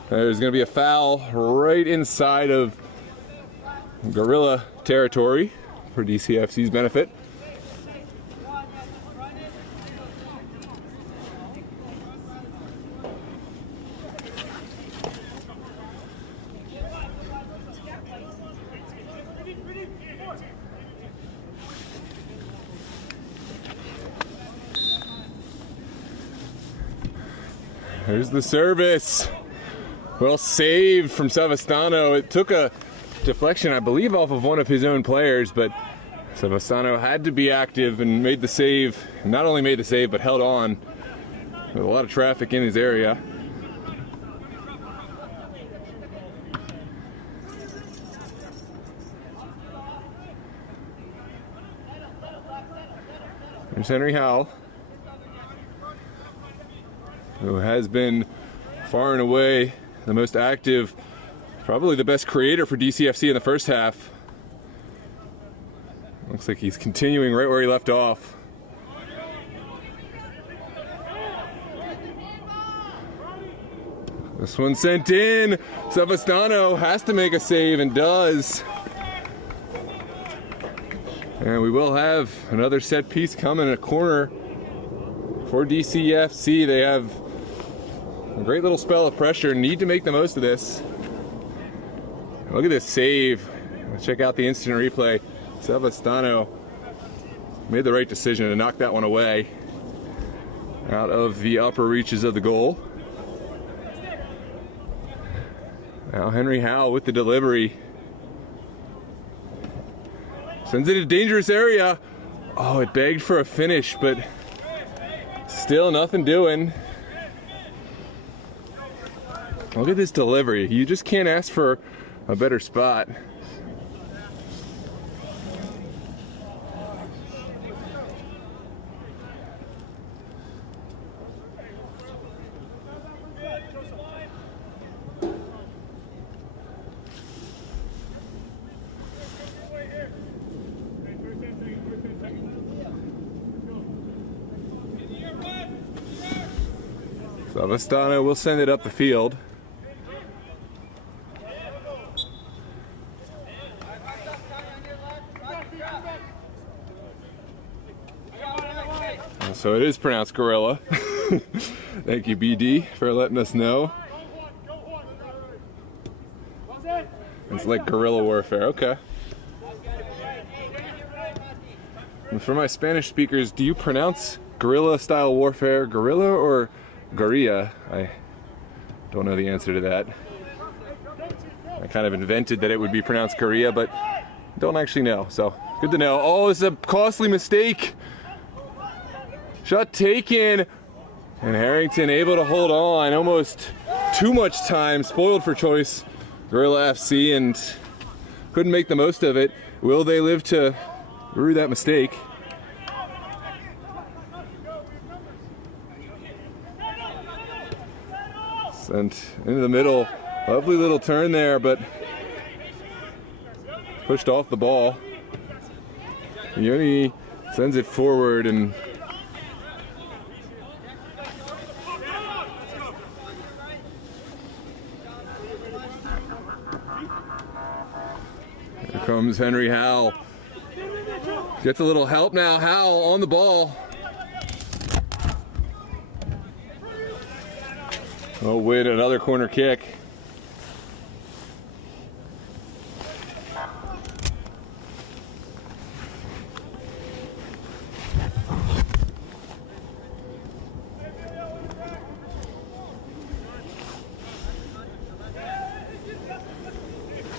There's going to be a foul right inside of Guerilla territory for DCFC's benefit. There's the service. Well saved from Savastano. It took a deflection, I believe, off of one of his own players, but Savastano had to be active and made the save. Not only made the save, but held on with a lot of traffic in his area. There's Henry Howell, who has been far and away the most active, probably the best creator for DCFC in the first half. Looks like he's continuing right where he left off. This one sent in. Savastano has to make a save and does. And we will have another set piece coming in a corner for DCFC. They have a great little spell of pressure, need to make the most of this. Look at this save. Let's check out the instant replay. Savastano made the right decision to knock that one away out of the upper reaches of the goal. Now Henry Howell with the delivery. Sends it to a dangerous area. Oh, it begged for a finish, but still nothing doing. Look at this delivery. You just can't ask for a better spot. Savastano will send it up the field. So it is pronounced Guerilla. Thank you, BD, for letting us know. It's like guerrilla warfare, okay. And for my Spanish speakers, do you pronounce guerrilla style warfare guerrilla or guerilla? I don't know the answer to that. I kind of invented that it would be pronounced guerilla, but don't actually know, so good to know. Oh, it's a costly mistake. Shot taken, and Harrington able to hold on. Almost too much time, spoiled for choice. Guerilla FC, and couldn't make the most of it. Will they live to rue that mistake? Sent into the middle. Lovely little turn there, but pushed off the ball. Yoni sends it forward, and here comes Henry Howell. Gets a little help now. Howell on the ball. Oh, wait, another corner kick.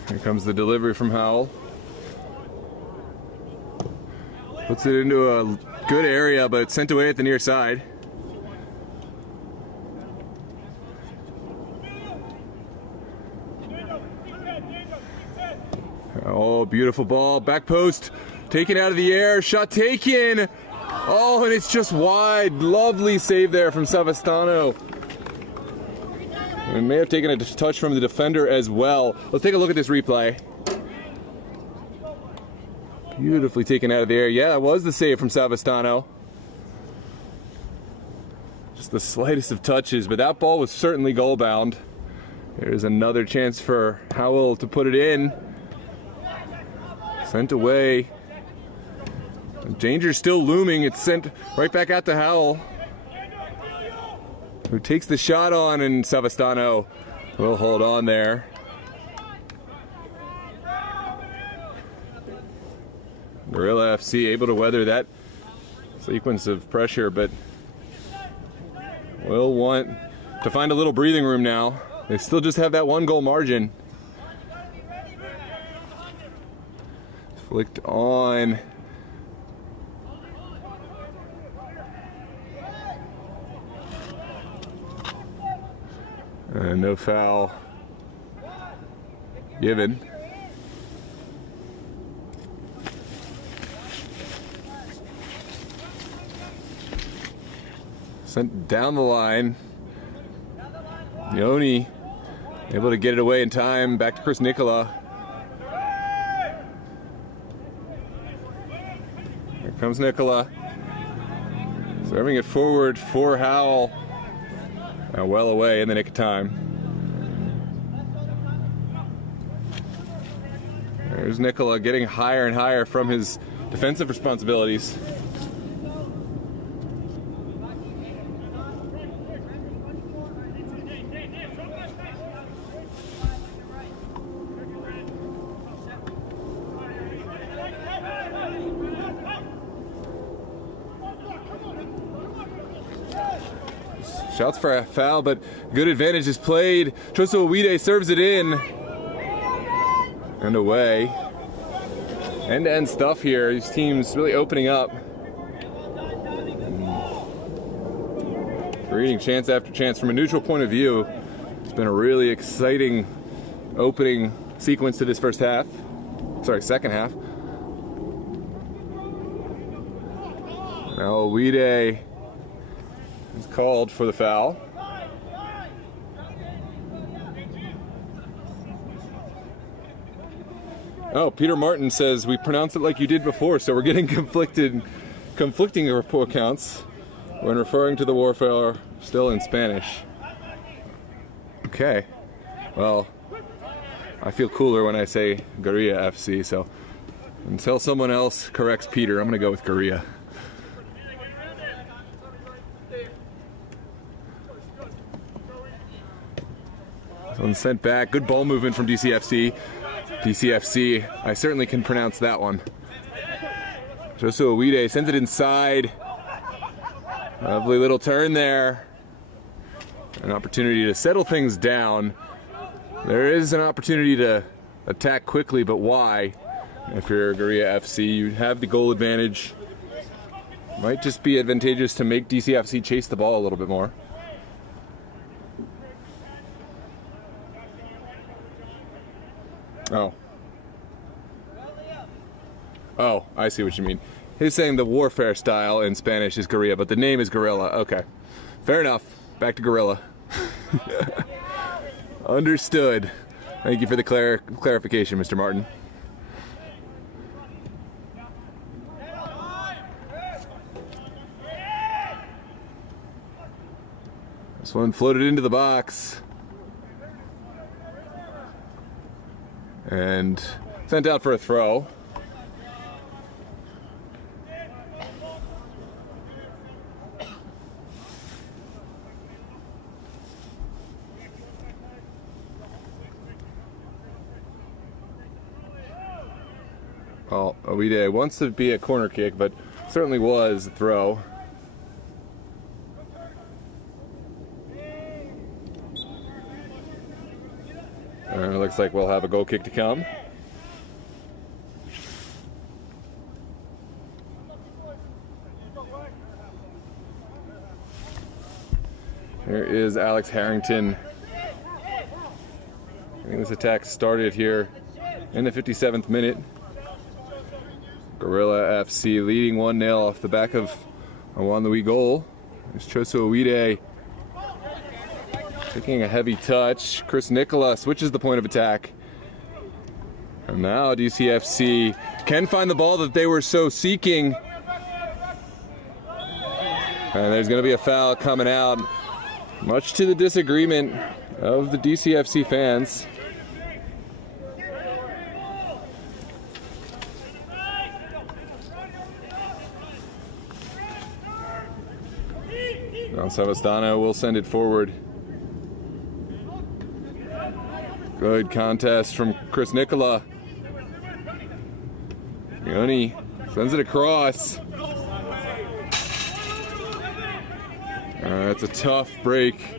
Here comes the delivery from Howell. Puts it into a good area, but it's sent away at the near side. Oh, beautiful ball. Back post. Taken out of the air. Shot taken. Oh, and it's just wide. Lovely save there from Savastano. And may have taken a touch from the defender as well. Let's take a look at this replay. Beautifully taken out of the air. Yeah, it was the save from Savastano. Just the slightest of touches, but that ball was certainly goal bound. There's another chance for Howell to put it in. Sent away. Danger still looming. It's sent right back out to Howell, who takes the shot on, and Savastano will hold on there. Guerilla FC able to weather that sequence of pressure, but will want to find a little breathing room now. They still just have that 1-goal margin. Flicked on. And no foul given. Sent down the line. Yoni able to get it away in time. Back to Chris Nicola. Here comes Nicola. Serving it forward for Howell. Now well away in the nick of time. There's Nicola getting higher and higher from his defensive responsibilities. Shouts for a foul, but good advantage is played. Choso Awide serves it in. And away. End-to-end stuff here. These teams really opening up. Creating chance after chance. From a neutral point of view, it's been a really exciting opening sequence to this second half. Now Awide is called for the foul. Oh, Peter Martin says we pronounce it like you did before, so we're getting conflicting report counts when referring to the warfare still in Spanish. Okay, well, I feel cooler when I say Guerilla FC, so until someone else corrects Peter, I'm gonna go with Guerilla. One sent back. Good ball movement from DCFC. DCFC, I certainly can pronounce that one. Josu Awide sends it inside. Lovely little turn there. An opportunity to settle things down. There is an opportunity to attack quickly, but why? If you're Guerilla FC, you have the goal advantage. Might just be advantageous to make DCFC chase the ball a little bit more. Oh, I see what you mean. He's saying the warfare style in Spanish is Guerilla, but the name is Guerilla. Okay, fair enough. Back to Guerilla. Understood. Thank you for the clarification, Mr. Martin. This one floated into the box and sent out for a throw. Well, Owide wants to be a corner kick, but certainly was a throw. And it looks like we'll have a goal kick to come. Here is Alex Harrington. I think this attack started here in the 57th minute. Guerilla FC leading 1-0 off the back of a Wanlui goal. There's Choso Owide taking a heavy touch. Chris Nicola switches the point of attack. And now DCFC can find the ball that they were so seeking. And there's going to be a foul coming out, much to the disagreement of the DCFC fans. Now Savastano will send it forward. Good contest from Chris Nicola. Yoni sends it across. That's a tough break.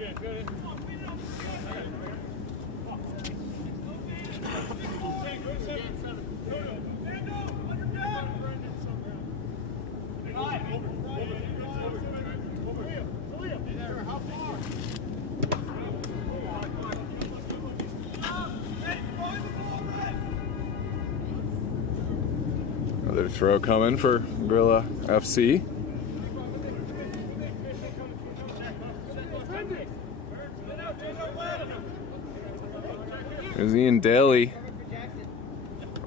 Another throw coming for Guerilla FC. There's Ian Daly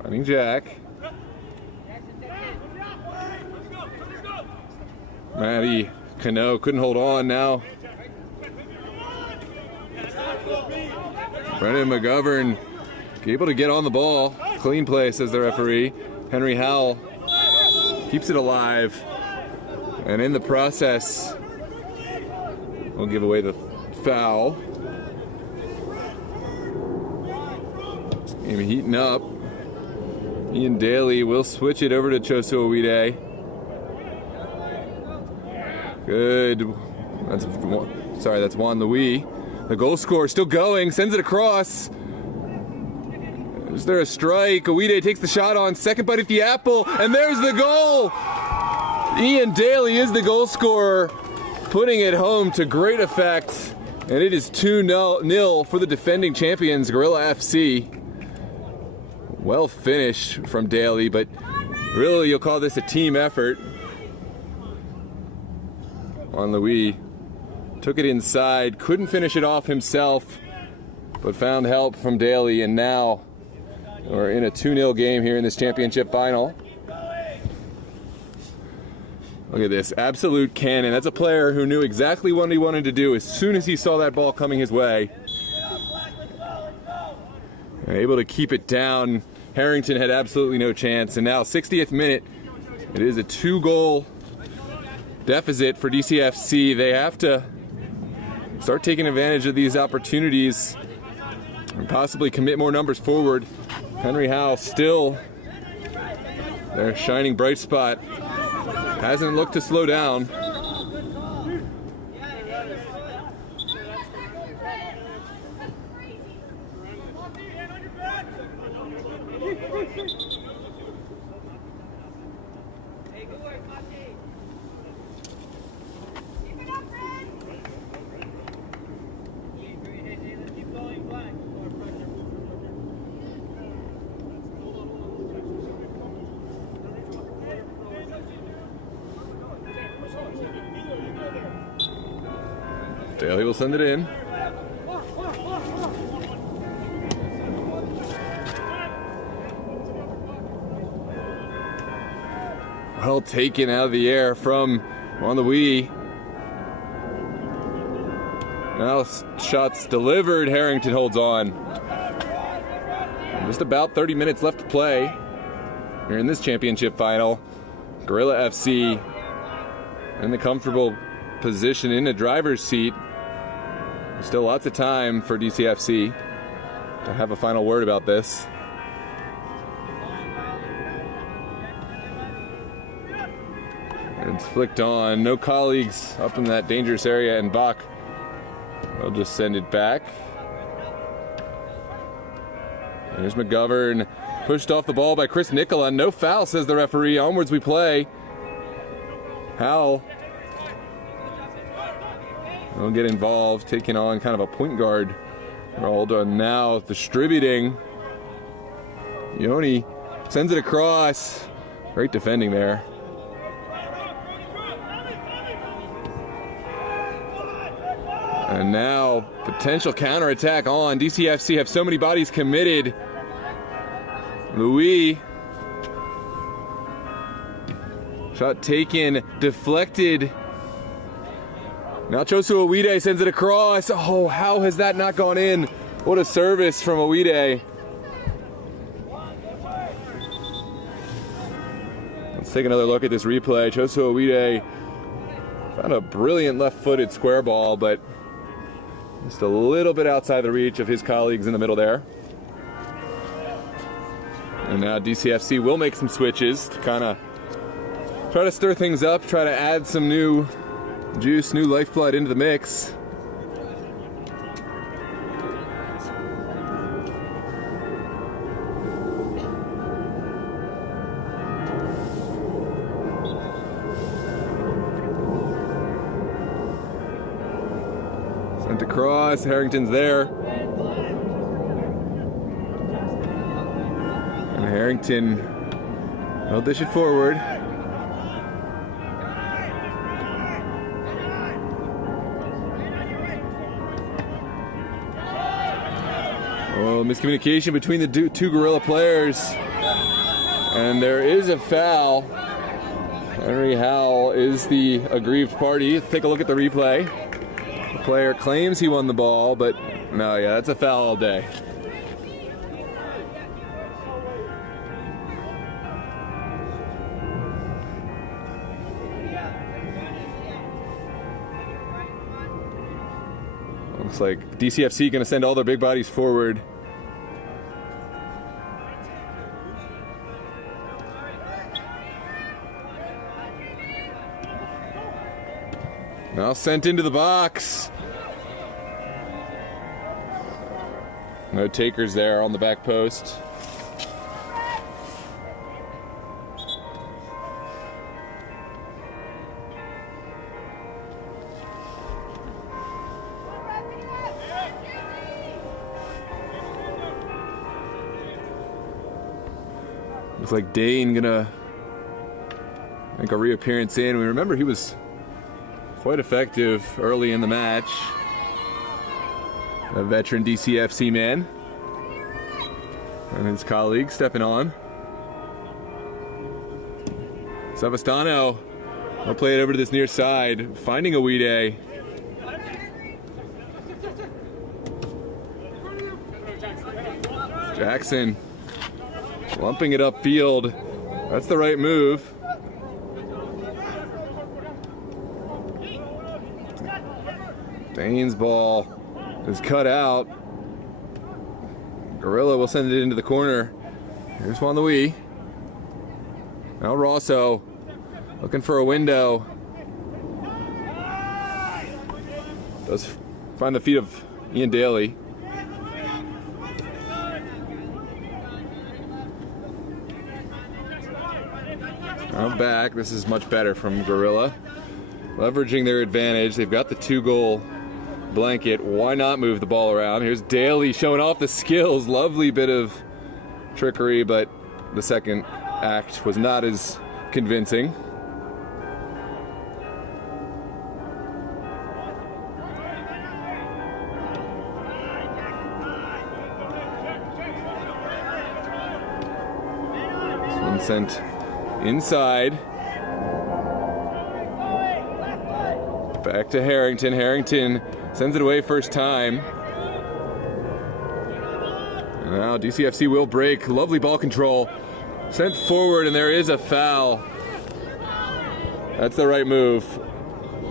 finding Jack. Matty Cano couldn't hold on now. Brendan McGovern able to get on the ball. Clean play, says the referee. Henry Howell keeps it alive, and in the process will give away the foul. Game heating up. Ian Daly will switch it over to Choso Owide. Good. That's Wanlui. The goal scorer still going, sends it across. Is there a strike? Owide takes the shot on second bite at the apple, and there's the goal! Ian Daly is the goal scorer, putting it home to great effect, and it is 2-0 for the defending champions, Guerilla FC. Well finished from Daly, but really you'll call this a team effort. Wanlui took it inside, couldn't finish it off himself, but found help from Daly, and now we're in a 2-0 game here in this championship final. Look at this, absolute cannon. That's a player who knew exactly what he wanted to do as soon as he saw that ball coming his way. And able to keep it down. Harrington had absolutely no chance, and now 60th minute, it is a 2-goal deficit for DCFC. They have to start taking advantage of these opportunities and possibly commit more numbers forward. Henry Howell still their shining bright spot. Hasn't looked to slow down. Daly will send it in. Well taken out of the air from on the Wii. Now shots delivered, Harrington holds on. Just about 30 minutes left to play here in this championship final. Guerilla FC in the comfortable position in the driver's seat. There's still lots of time for DCFC to have a final word about this. It's flicked on, no colleagues up in that dangerous area, and Bach will just send it back. There's McGovern, pushed off the ball by Chris Nicola. No foul, says the referee. Onwards we play. Howell will get involved, taking on kind of a point guard role. And now distributing. Yoni sends it across. Great defending there. And now potential counterattack on. DCFC have so many bodies committed. Louis. Shot taken, deflected. Now Chosu Awide sends it across. Oh, how has that not gone in? What a service from Awide. Let's take another look at this replay. Chosu Awide found a brilliant left-footed square ball, but just a little bit outside the reach of his colleagues in the middle there. And now DCFC will make some switches to kind of try to stir things up, try to add some new juice, new lifeblood into the mix. Sent across, Harrington's there. And Harrington will dish it forward. Oh, miscommunication between the two Guerilla players. And there is a foul. Henry Howell is the aggrieved party. Let's take a look at the replay. The player claims he won the ball, but no, yeah, that's a foul all day. Looks like DCFC going to send all their big bodies forward. Now sent into the box. No takers there on the back post. Looks like Dane gonna make a reappearance in. We remember he was quite effective early in the match. A veteran DCFC man and his colleagues stepping on. Savastano will play it over to this near side, finding Awide. Jackson lumping it upfield. That's the right move. Dane's ball is cut out. Guerilla will send it into the corner. Here's Juan Louis. Now Rosso looking for a window. Does find the feet of Ian Daly. Now back. This is much better from Guerilla. Leveraging their advantage. They've got the 2-goal blanket. Why not move the ball around? Here's Daly showing off the skills. Lovely bit of trickery, but the second act was not as convincing. This one sent inside. Back to Harrington. Harrington sends it away first time. Now DCFC will break. Lovely ball control. Sent forward, and there is a foul. That's the right move.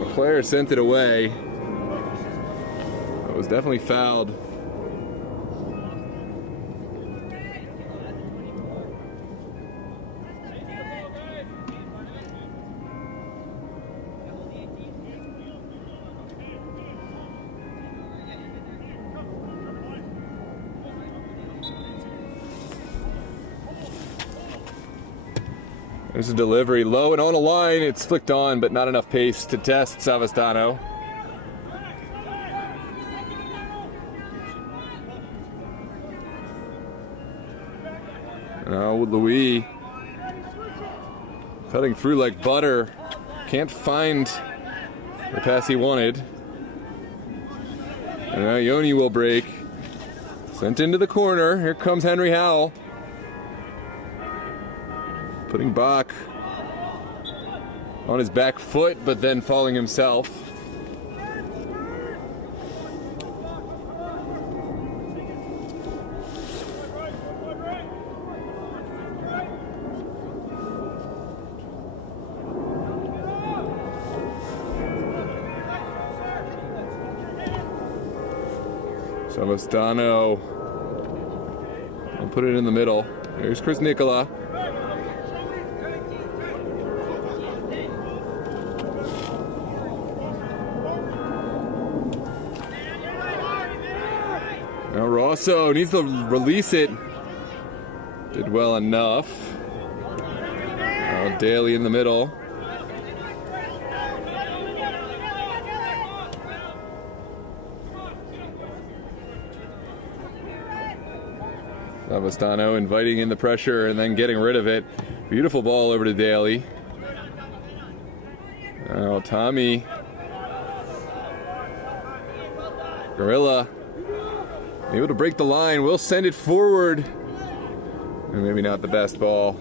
The player sent it away. It was definitely fouled. There's a delivery low and on a line. It's flicked on, but not enough pace to test Savastano. Now Louis cutting through like butter. Can't find the pass he wanted. And now Yoni will break. Sent into the corner. Here comes Henry Howell. Putting Bach on his back foot, but then falling himself. Savastano will put it in the middle. There's Chris Nicola. Now Rosso needs to release it. Did well enough. Now Daly in the middle. Savastano inviting in the pressure and then getting rid of it. Beautiful ball over to Daly. Now Tommy. Guerilla. Able to break the line, will send it forward. And maybe not the best ball.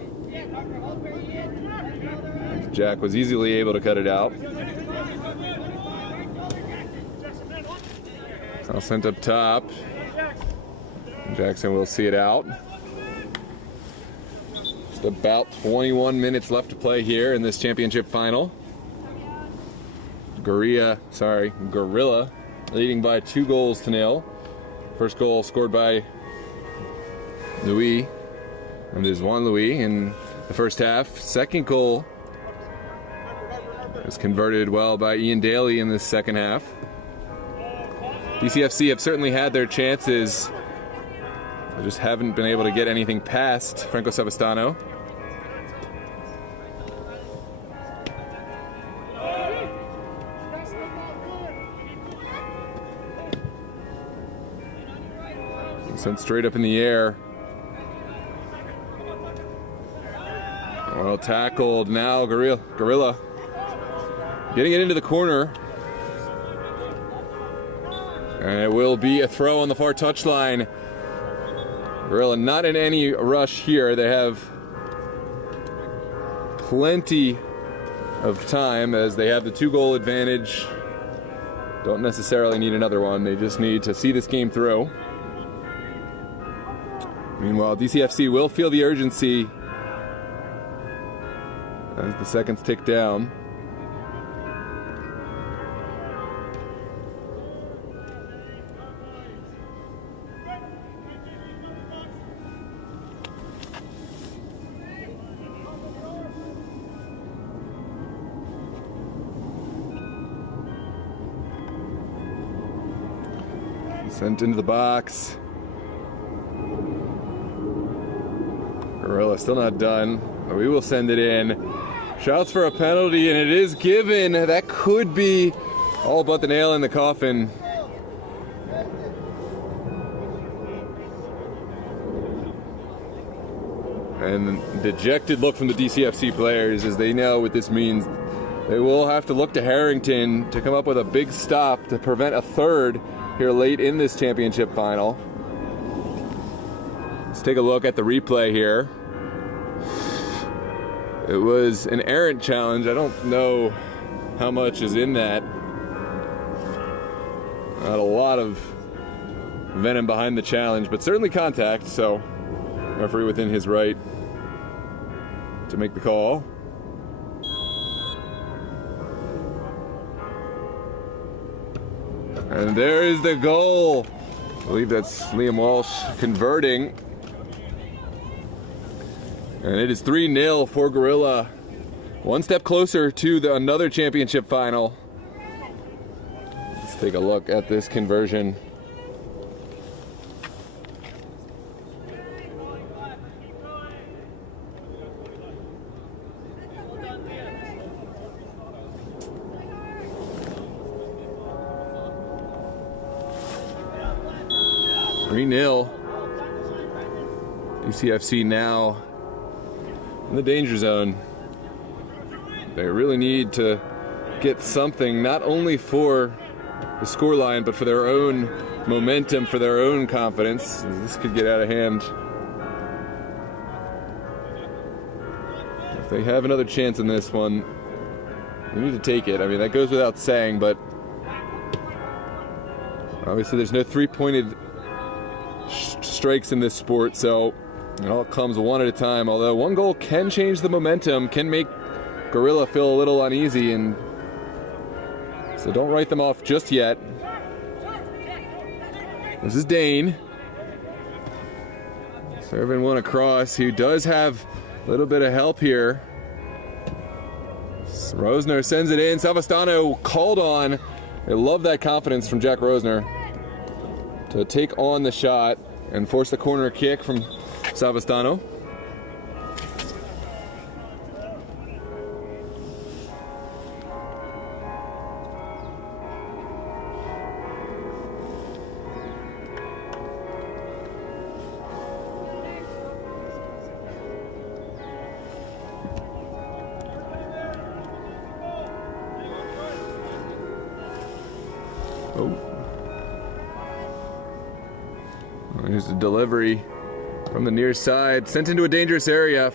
Jack was easily able to cut it out. Now sent up top. Jackson will see it out. Just about 21 minutes left to play here in this championship final. Guerilla leading by 2-0. First goal scored by Louis, and there's Juan Louis in the first half. Second goal was converted well by Ian Daly in the second half. DCFC have certainly had their chances. They just haven't been able to get anything past Franco Savastano. Sent straight up in the air. Well tackled. Now Guerilla getting it into the corner. And it will be a throw on the far touchline. Guerilla not in any rush here. They have plenty of time as they have the 2-goal advantage. Don't necessarily need another one. They just need to see this game through. Meanwhile, DCFC will feel the urgency as the seconds tick down. Sent into the box. Guerilla still not done. We will send it in. Shouts for a penalty, and it is given. That could be all but the nail in the coffin. And dejected look from the DCFC players as they know what this means. They will have to look to Harrington to come up with a big stop to prevent a third here late in this championship final. Let's take a look at the replay here. It was an errant challenge. I don't know how much is in that. Not a lot of venom behind the challenge, but certainly contact, so referee within his right to make the call. And there is the goal. I believe that's Liam Walsh converting. And it is 3-0 for Guerilla. One step closer to another championship final. Let's take a look at this conversion. DCFC now in the danger zone. They really need to get something, not only for the scoreline, but for their own momentum, for their own confidence. This could get out of hand. If they have another chance in this one, they need to take it. I mean, that goes without saying, but obviously there's no three-pointed strikes in this sport, so it all comes one at a time. Although one goal can change the momentum, can make Guerilla feel a little uneasy, and so don't write them off just yet. This is Dane serving one across, who does have a little bit of help here. Rosner sends it in. Savastano called on. I love that confidence from Jack Rosner to take on the shot and force the corner kick from Savastano. Here's the delivery from the near side, sent into a dangerous area.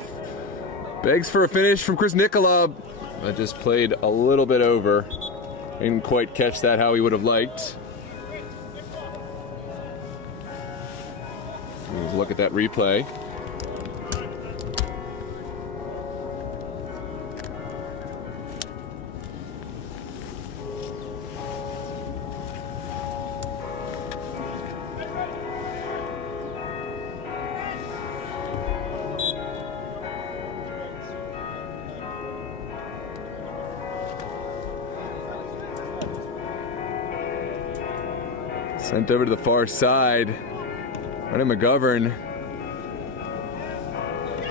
Begs for a finish from Chris Nicola. That just played a little bit over. Didn't quite catch that how he would have liked. Let's look at that replay. Sent over to the far side. Brennan McGovern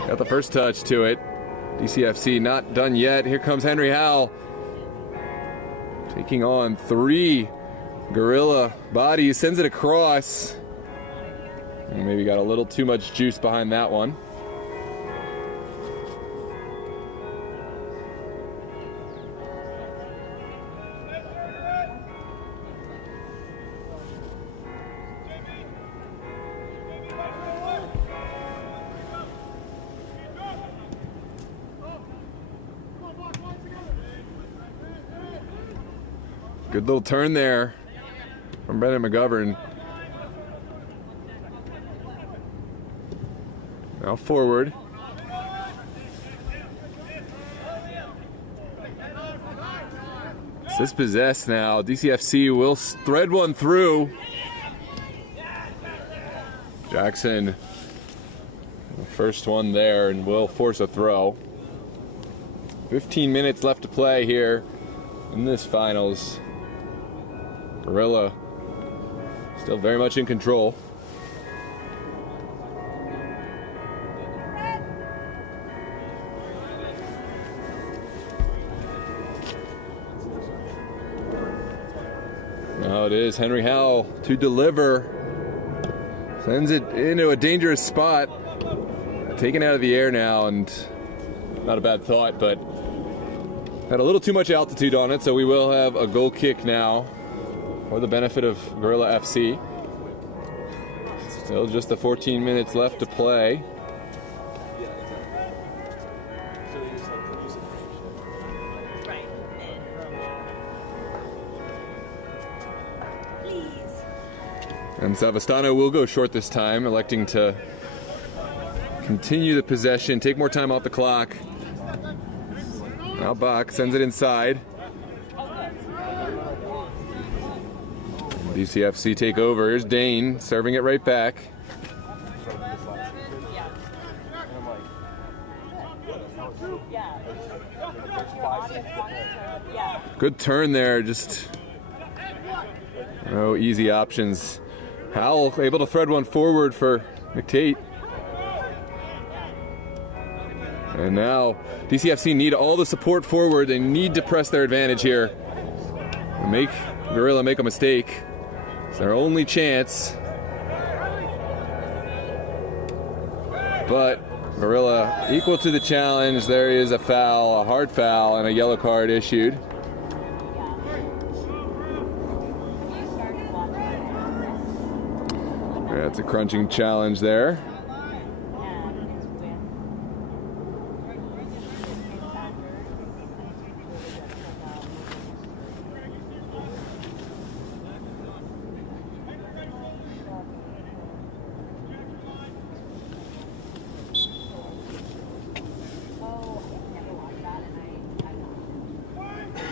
got the first touch to it. DCFC not done yet. Here comes Henry Howell, taking on 3 Guerilla bodies. Sends it across. And maybe got a little too much juice behind that one. Good little turn there from Brennan McGovern. Now forward. It's dispossessed now. DCFC will thread one through. Jackson, the first one there, and will force a throw. 15 minutes left to play here in this finals. Guerilla still very much in control. Now it is Henry Howell to deliver. Sends it into a dangerous spot. Taken out of the air now, and not a bad thought, but had a little too much altitude on it, so we will have a goal kick now for the benefit of Guerilla FC. Still just the 14 minutes left to play. And Savastano will go short this time, electing to continue the possession, take more time off the clock. Now Bach sends it inside. DCFC take over. Here's Dane serving it right back. Good turn there, just no easy options. Howell able to thread one forward for McTate. And now DCFC need all the support forward. They need to press their advantage here. Make Guerilla make a mistake. It's their only chance. But Guerilla equal to the challenge. There is a foul, a hard foul, and a yellow card issued. That's a crunching challenge there.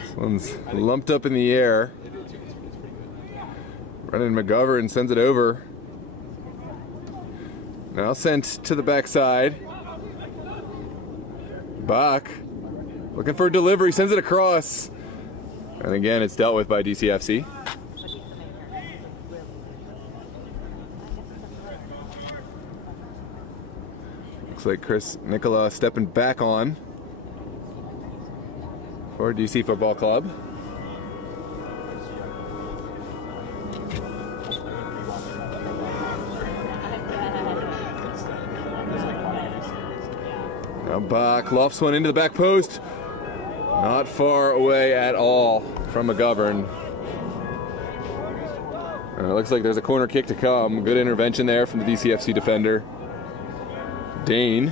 This one's lumped up in the air. Brennan McGovern sends it over. Now sent to the backside. Bach looking for a delivery, sends it across. And again, it's dealt with by DCFC. Looks like Chris Nicola stepping back on for DC Football Club. Now Bach lofts one into the back post. Not far away at all from McGovern. And it looks like there's a corner kick to come. Good intervention there from the DCFC defender, Dane.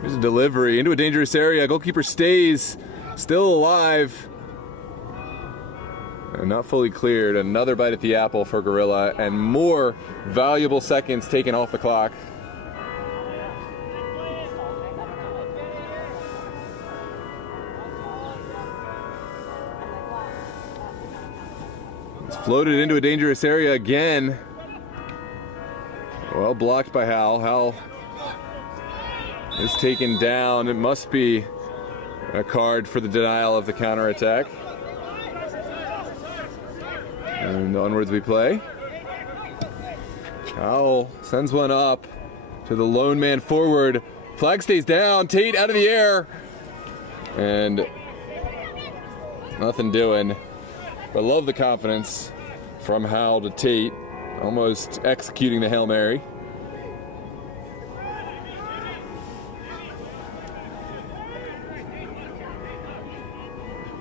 There's a delivery into a dangerous area. Goalkeeper stays, still alive. And not fully cleared. Another bite at the apple for Guerilla, and more valuable seconds taken off the clock. It's floated into a dangerous area again. Well blocked by Hal. Hal is taken down. It must be a card for the denial of the counterattack. And onwards we play. Howell sends one up to the lone man forward. Flag stays down. Tate out of the air. And nothing doing. But love the confidence from Howell to Tate. Almost executing the Hail Mary.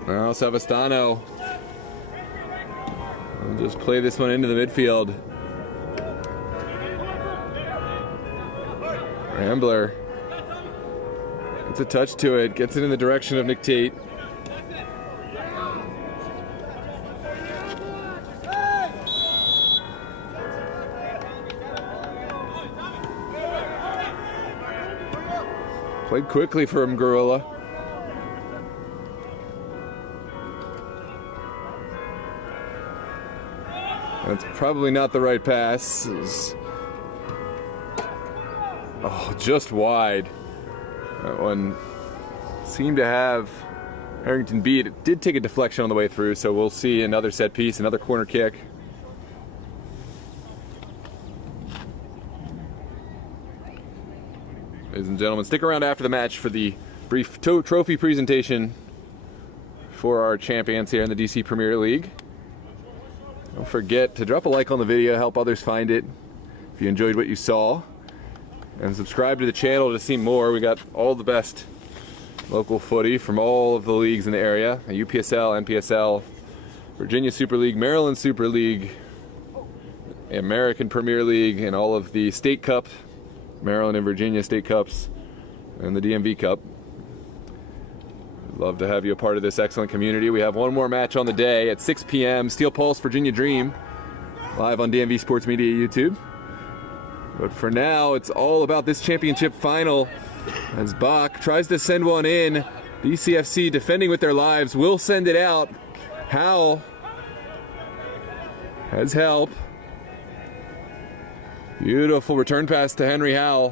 Now Savastano will just play this one into the midfield. Rambler gets a touch to it, gets it in the direction of Nick Tate. Played quickly from Guerilla. That's probably not the right pass. Oh, just wide. That one seemed to have Harrington beat. It did take a deflection on the way through, so we'll see another set piece, another corner kick. Ladies and gentlemen, stick around after the match for the brief trophy presentation for our champions here in the DC Premier League. Don't forget to drop a like on the video, help others find it if you enjoyed what you saw. And subscribe to the channel to see more. We got all the best local footy from all of the leagues in the area. UPSL, NPSL, Virginia Super League, Maryland Super League, American Premier League and all of the State Cup, Maryland and Virginia State Cups, and the DMV Cup. Love to have you a part of this excellent community. We have one more match on the day at 6 p.m. Steel Pulse, Virginia Dream, live on DMV Sports Media YouTube. But for now, it's all about this championship final as Bach tries to send one in. DCFC defending with their lives will send it out. Howell has help. Beautiful return pass to Henry Howell.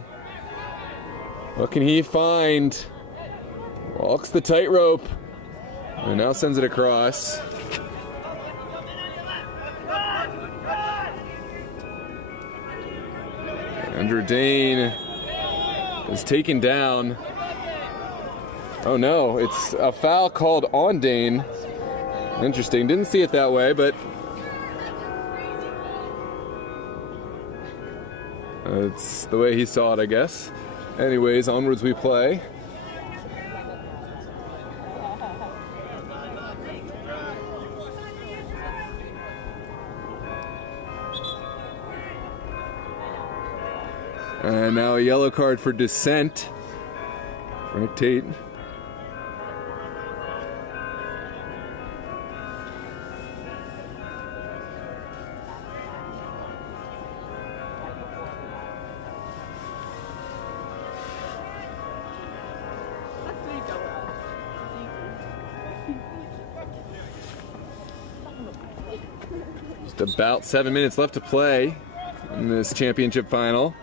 What can he find? Walks the tightrope and now sends it across. Andrew Dane is taken down. Oh no, it's a foul called on Dane. Interesting, didn't see it that way, but it's the way he saw it, I guess. Anyways, onwards we play. And now a yellow card for dissent. Frank Tate. Just about 7 minutes left to play in this championship final.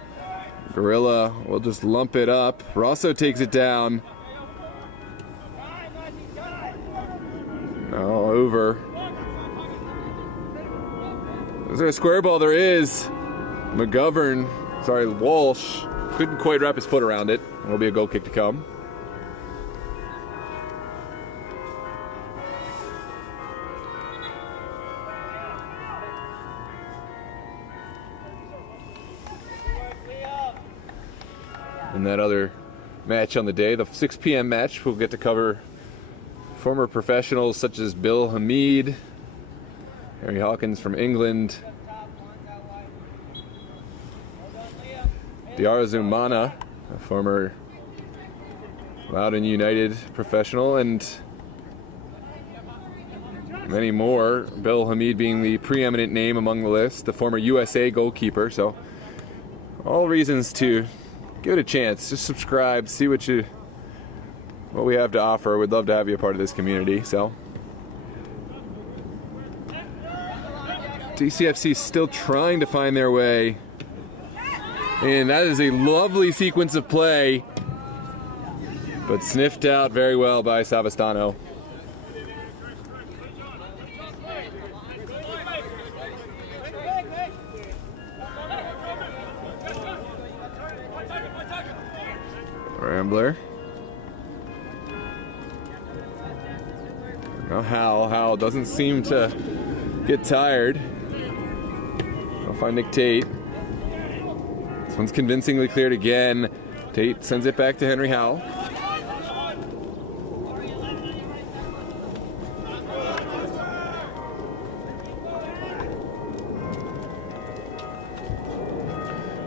Guerilla will just lump it up. Rosso takes it down. Oh, over. Is there a square ball? There is. Walsh couldn't quite wrap his foot around it. It'll be a goal kick to come. In that other match on the day, the 6 p.m. match, we'll get to cover former professionals such as Bill Hamid, Harry Hawkins from England, Diarra Mana, a former Loudoun United professional, and many more. Bill Hamid being the preeminent name among the list, the former USA goalkeeper. So all reasons to give it a chance. Just subscribe, see what we have to offer. We'd love to have you a part of this community. So DCFC still trying to find their way, and that is a lovely sequence of play, but sniffed out very well by Savastano. Rambler. Now Howell doesn't seem to get tired. I'll find Nick Tate. This one's convincingly cleared again. Tate sends it back to Henry Howell.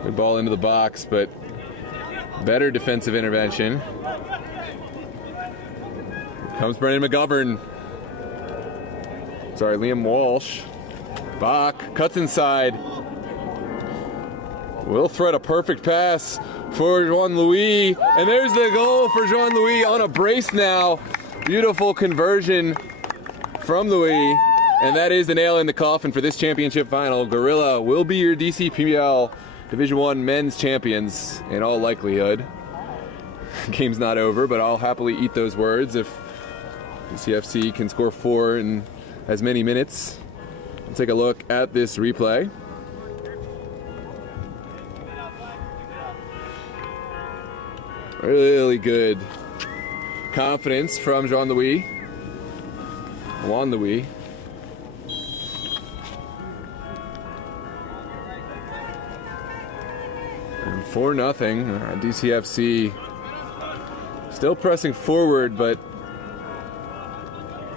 Good ball into the box, but better defensive intervention. Here comes Brendan McGovern. Liam Walsh. Bach cuts inside. Will thread a perfect pass for Jean-Louis. And there's the goal for Jean-Louis on a brace now. Beautiful conversion from Louis. And that is the nail in the coffin for this championship final. Guerilla will be your DCPL Division I men's champions in all likelihood. Game's not over, but I'll happily eat those words if DCFC can score 4 in as many minutes. We'll take a look at this replay. Really good confidence from Jean-Louis. Juan-Louis. And 4-0. DCFC still pressing forward, but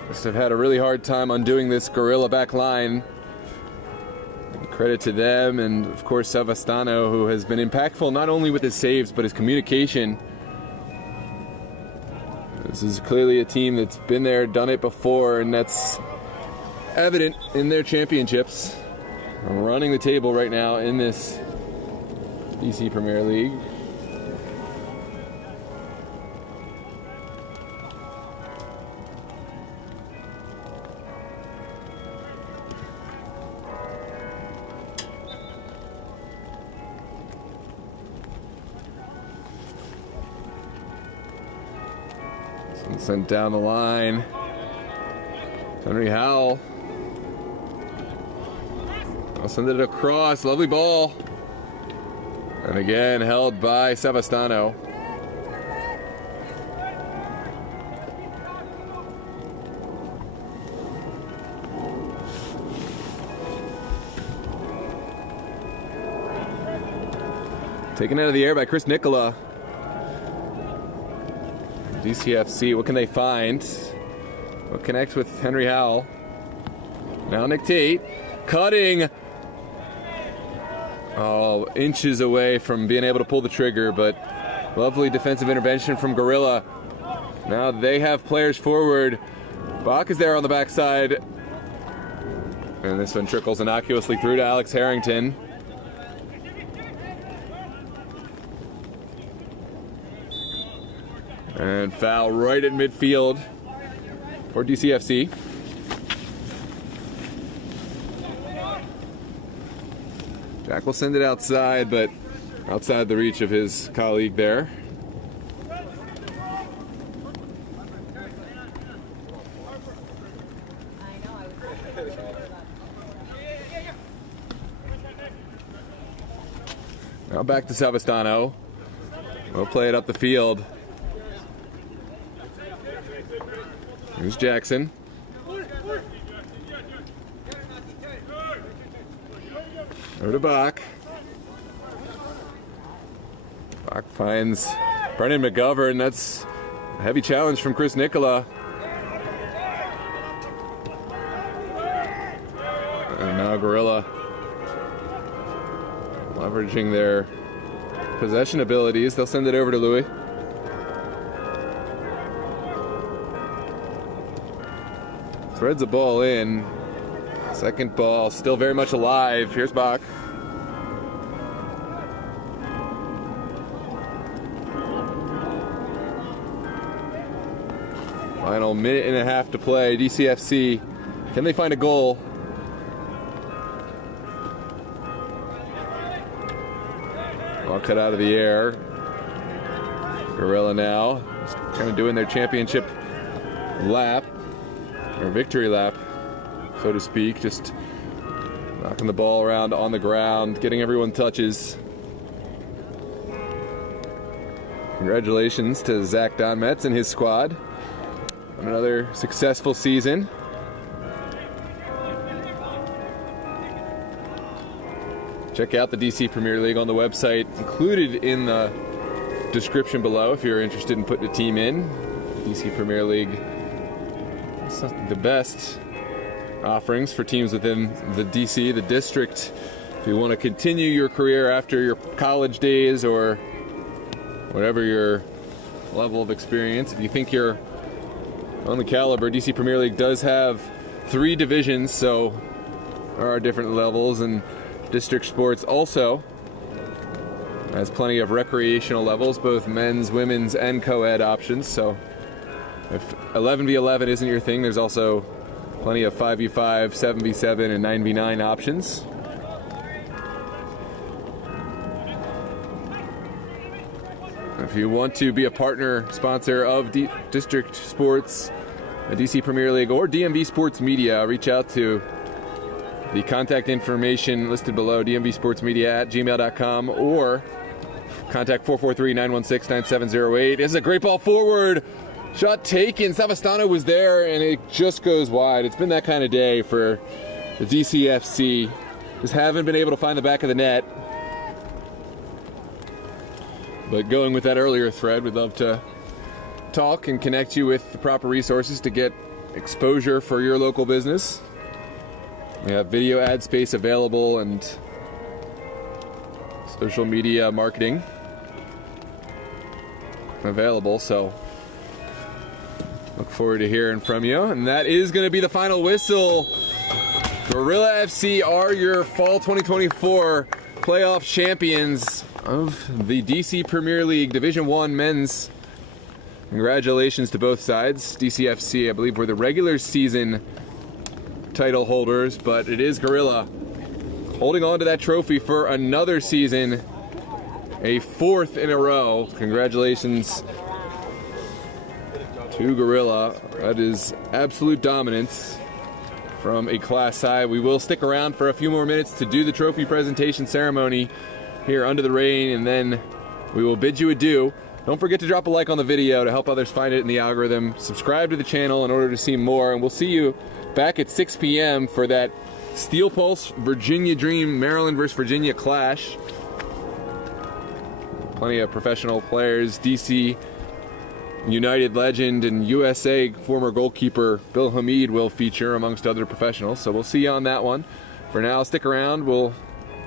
must have had a really hard time undoing this Guerilla back line. Credit to them, and of course Savastano, who has been impactful not only with his saves but his communication. This is clearly a team that's been there, done it before, and that's evident in their championships. Running the table right now in this DC Premier League. Sent down the line. Henry Howell. I'll send it across. Lovely ball. And again, held by Savastano. Taken out of the air by Chris Nicola. DCFC, what can they find? What connects with Henry Howell? Now Nick Tate, cutting. Oh, inches away from being able to pull the trigger, but lovely defensive intervention from Guerilla. Now they have players forward. Bach is there on the backside. And this one trickles innocuously through to Alex Harrington. And foul right at midfield for DCFC. Jack will send it outside, but outside the reach of his colleague there. Now back to Savastano. We'll play it up the field. Here's Jackson. Over to Bach. Bach finds Brennan McGovern. That's a heavy challenge from Chris Nicola. And now Guerilla leveraging their possession abilities. They'll send it over to Louis. Threads the ball in. Second ball still very much alive. Here's Bach. Final minute and a half to play. DCFC, can they find a goal? Ball cut out of the air. Guerilla now just kind of doing their championship lap. Or victory lap, so to speak, just knocking the ball around on the ground, getting everyone touches. Congratulations to Zach Donmetz and his squad on another successful season. Check out the DC Premier League on the website, included in the description below if you're interested in putting a team in. DC Premier League, the best offerings for teams within the DC, the district. If you want to continue your career after your college days or whatever your level of experience, if you think you're on the caliber, DC Premier League does have 3 divisions, so there are different levels, and district sports also has plenty of recreational levels, both men's, women's, and co-ed options. So if 11v11 isn't your thing, there's also plenty of 5v5, 7v7, and 9v9 options. If you want to be a partner sponsor of District Sports, the DC Premier League, or DMV Sports Media, reach out to the contact information listed below, dmvsportsmedia@gmail.com, or contact 443-916-9708. This is a great ball forward. Shot taken. Savastano was there, and it just goes wide. It's been that kind of day for the DCFC. Just haven't been able to find the back of the net. But going with that earlier thread, we'd love to talk and connect you with the proper resources to get exposure for your local business. We have video ad space available and social media marketing available, so look forward to hearing from you. And that is going to be the final whistle. Guerilla FC are your fall 2024 playoff champions of the DC Premier League Division I men's. Congratulations to both sides. DCFC, I believe, were the regular season title holders, but it is Guerilla holding on to that trophy for another season, a fourth in a row. Congratulations to Guerilla. That is absolute dominance from a class side. We will stick around for a few more minutes to do the trophy presentation ceremony here under the rain, and then we will bid you adieu. Don't forget to drop a like on the video to help others find it in the algorithm. Subscribe to the channel in order to see more, and we'll see you back at 6 p.m. for that Steel Pulse Virginia Dream Maryland versus Virginia clash. Plenty of professional players. DC United legend and USA former goalkeeper Bill Hamid will feature amongst other professionals, so we'll see you on that one. For now, stick around. We'll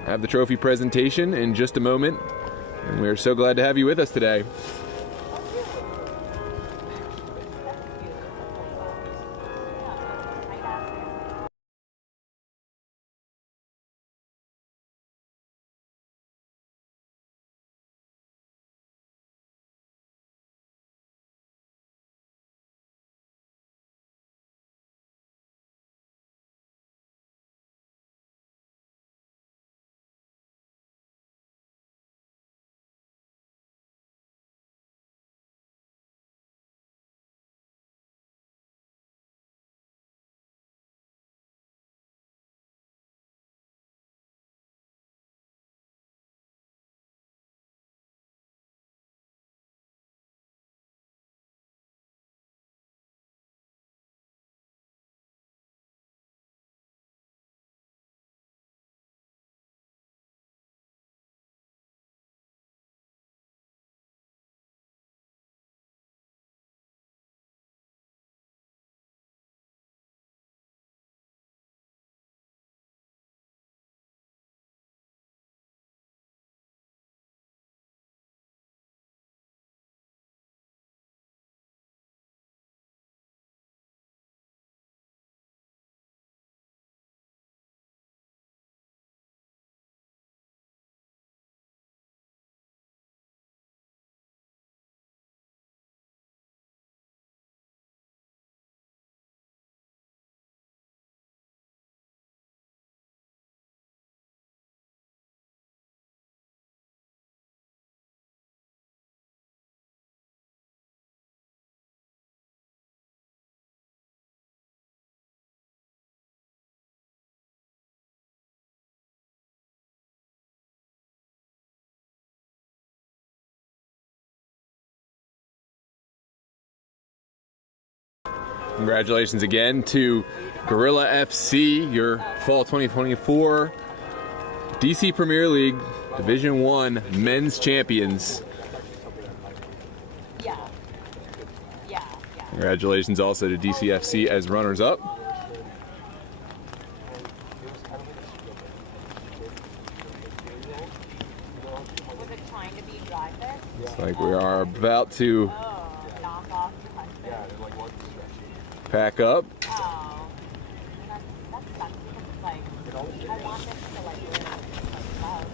have the trophy presentation in just a moment, and we're so glad to have you with us today. Congratulations again to Guerilla FC, your fall 2024 DC Premier League Division I men's champions. Congratulations also to DCFC as runners-up. Looks like we are about to pack up. Oh, that sucks because like I want this to like really love.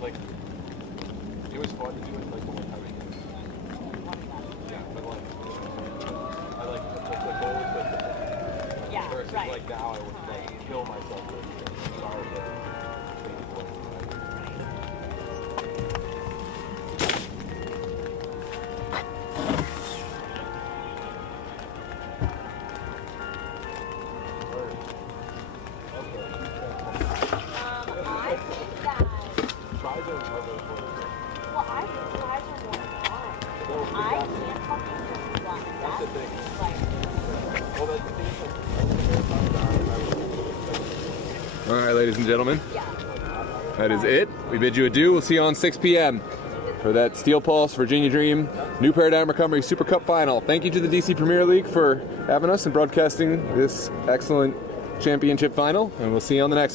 Like, it was fun to do it like the one time we did it. Yeah, but like, I like the goal was the Yeah, versus right. like now I would like kill myself with sorry I think that, well, I think fries are more All right, ladies and gentlemen, that is it. We bid you adieu. We'll see you on 6 p.m. for that Steel Pulse Virginia Dream New Paradigm Recovery Super Cup Final. Thank you to the DC Premier League for having us and broadcasting this excellent championship final, and we'll see you on the next one.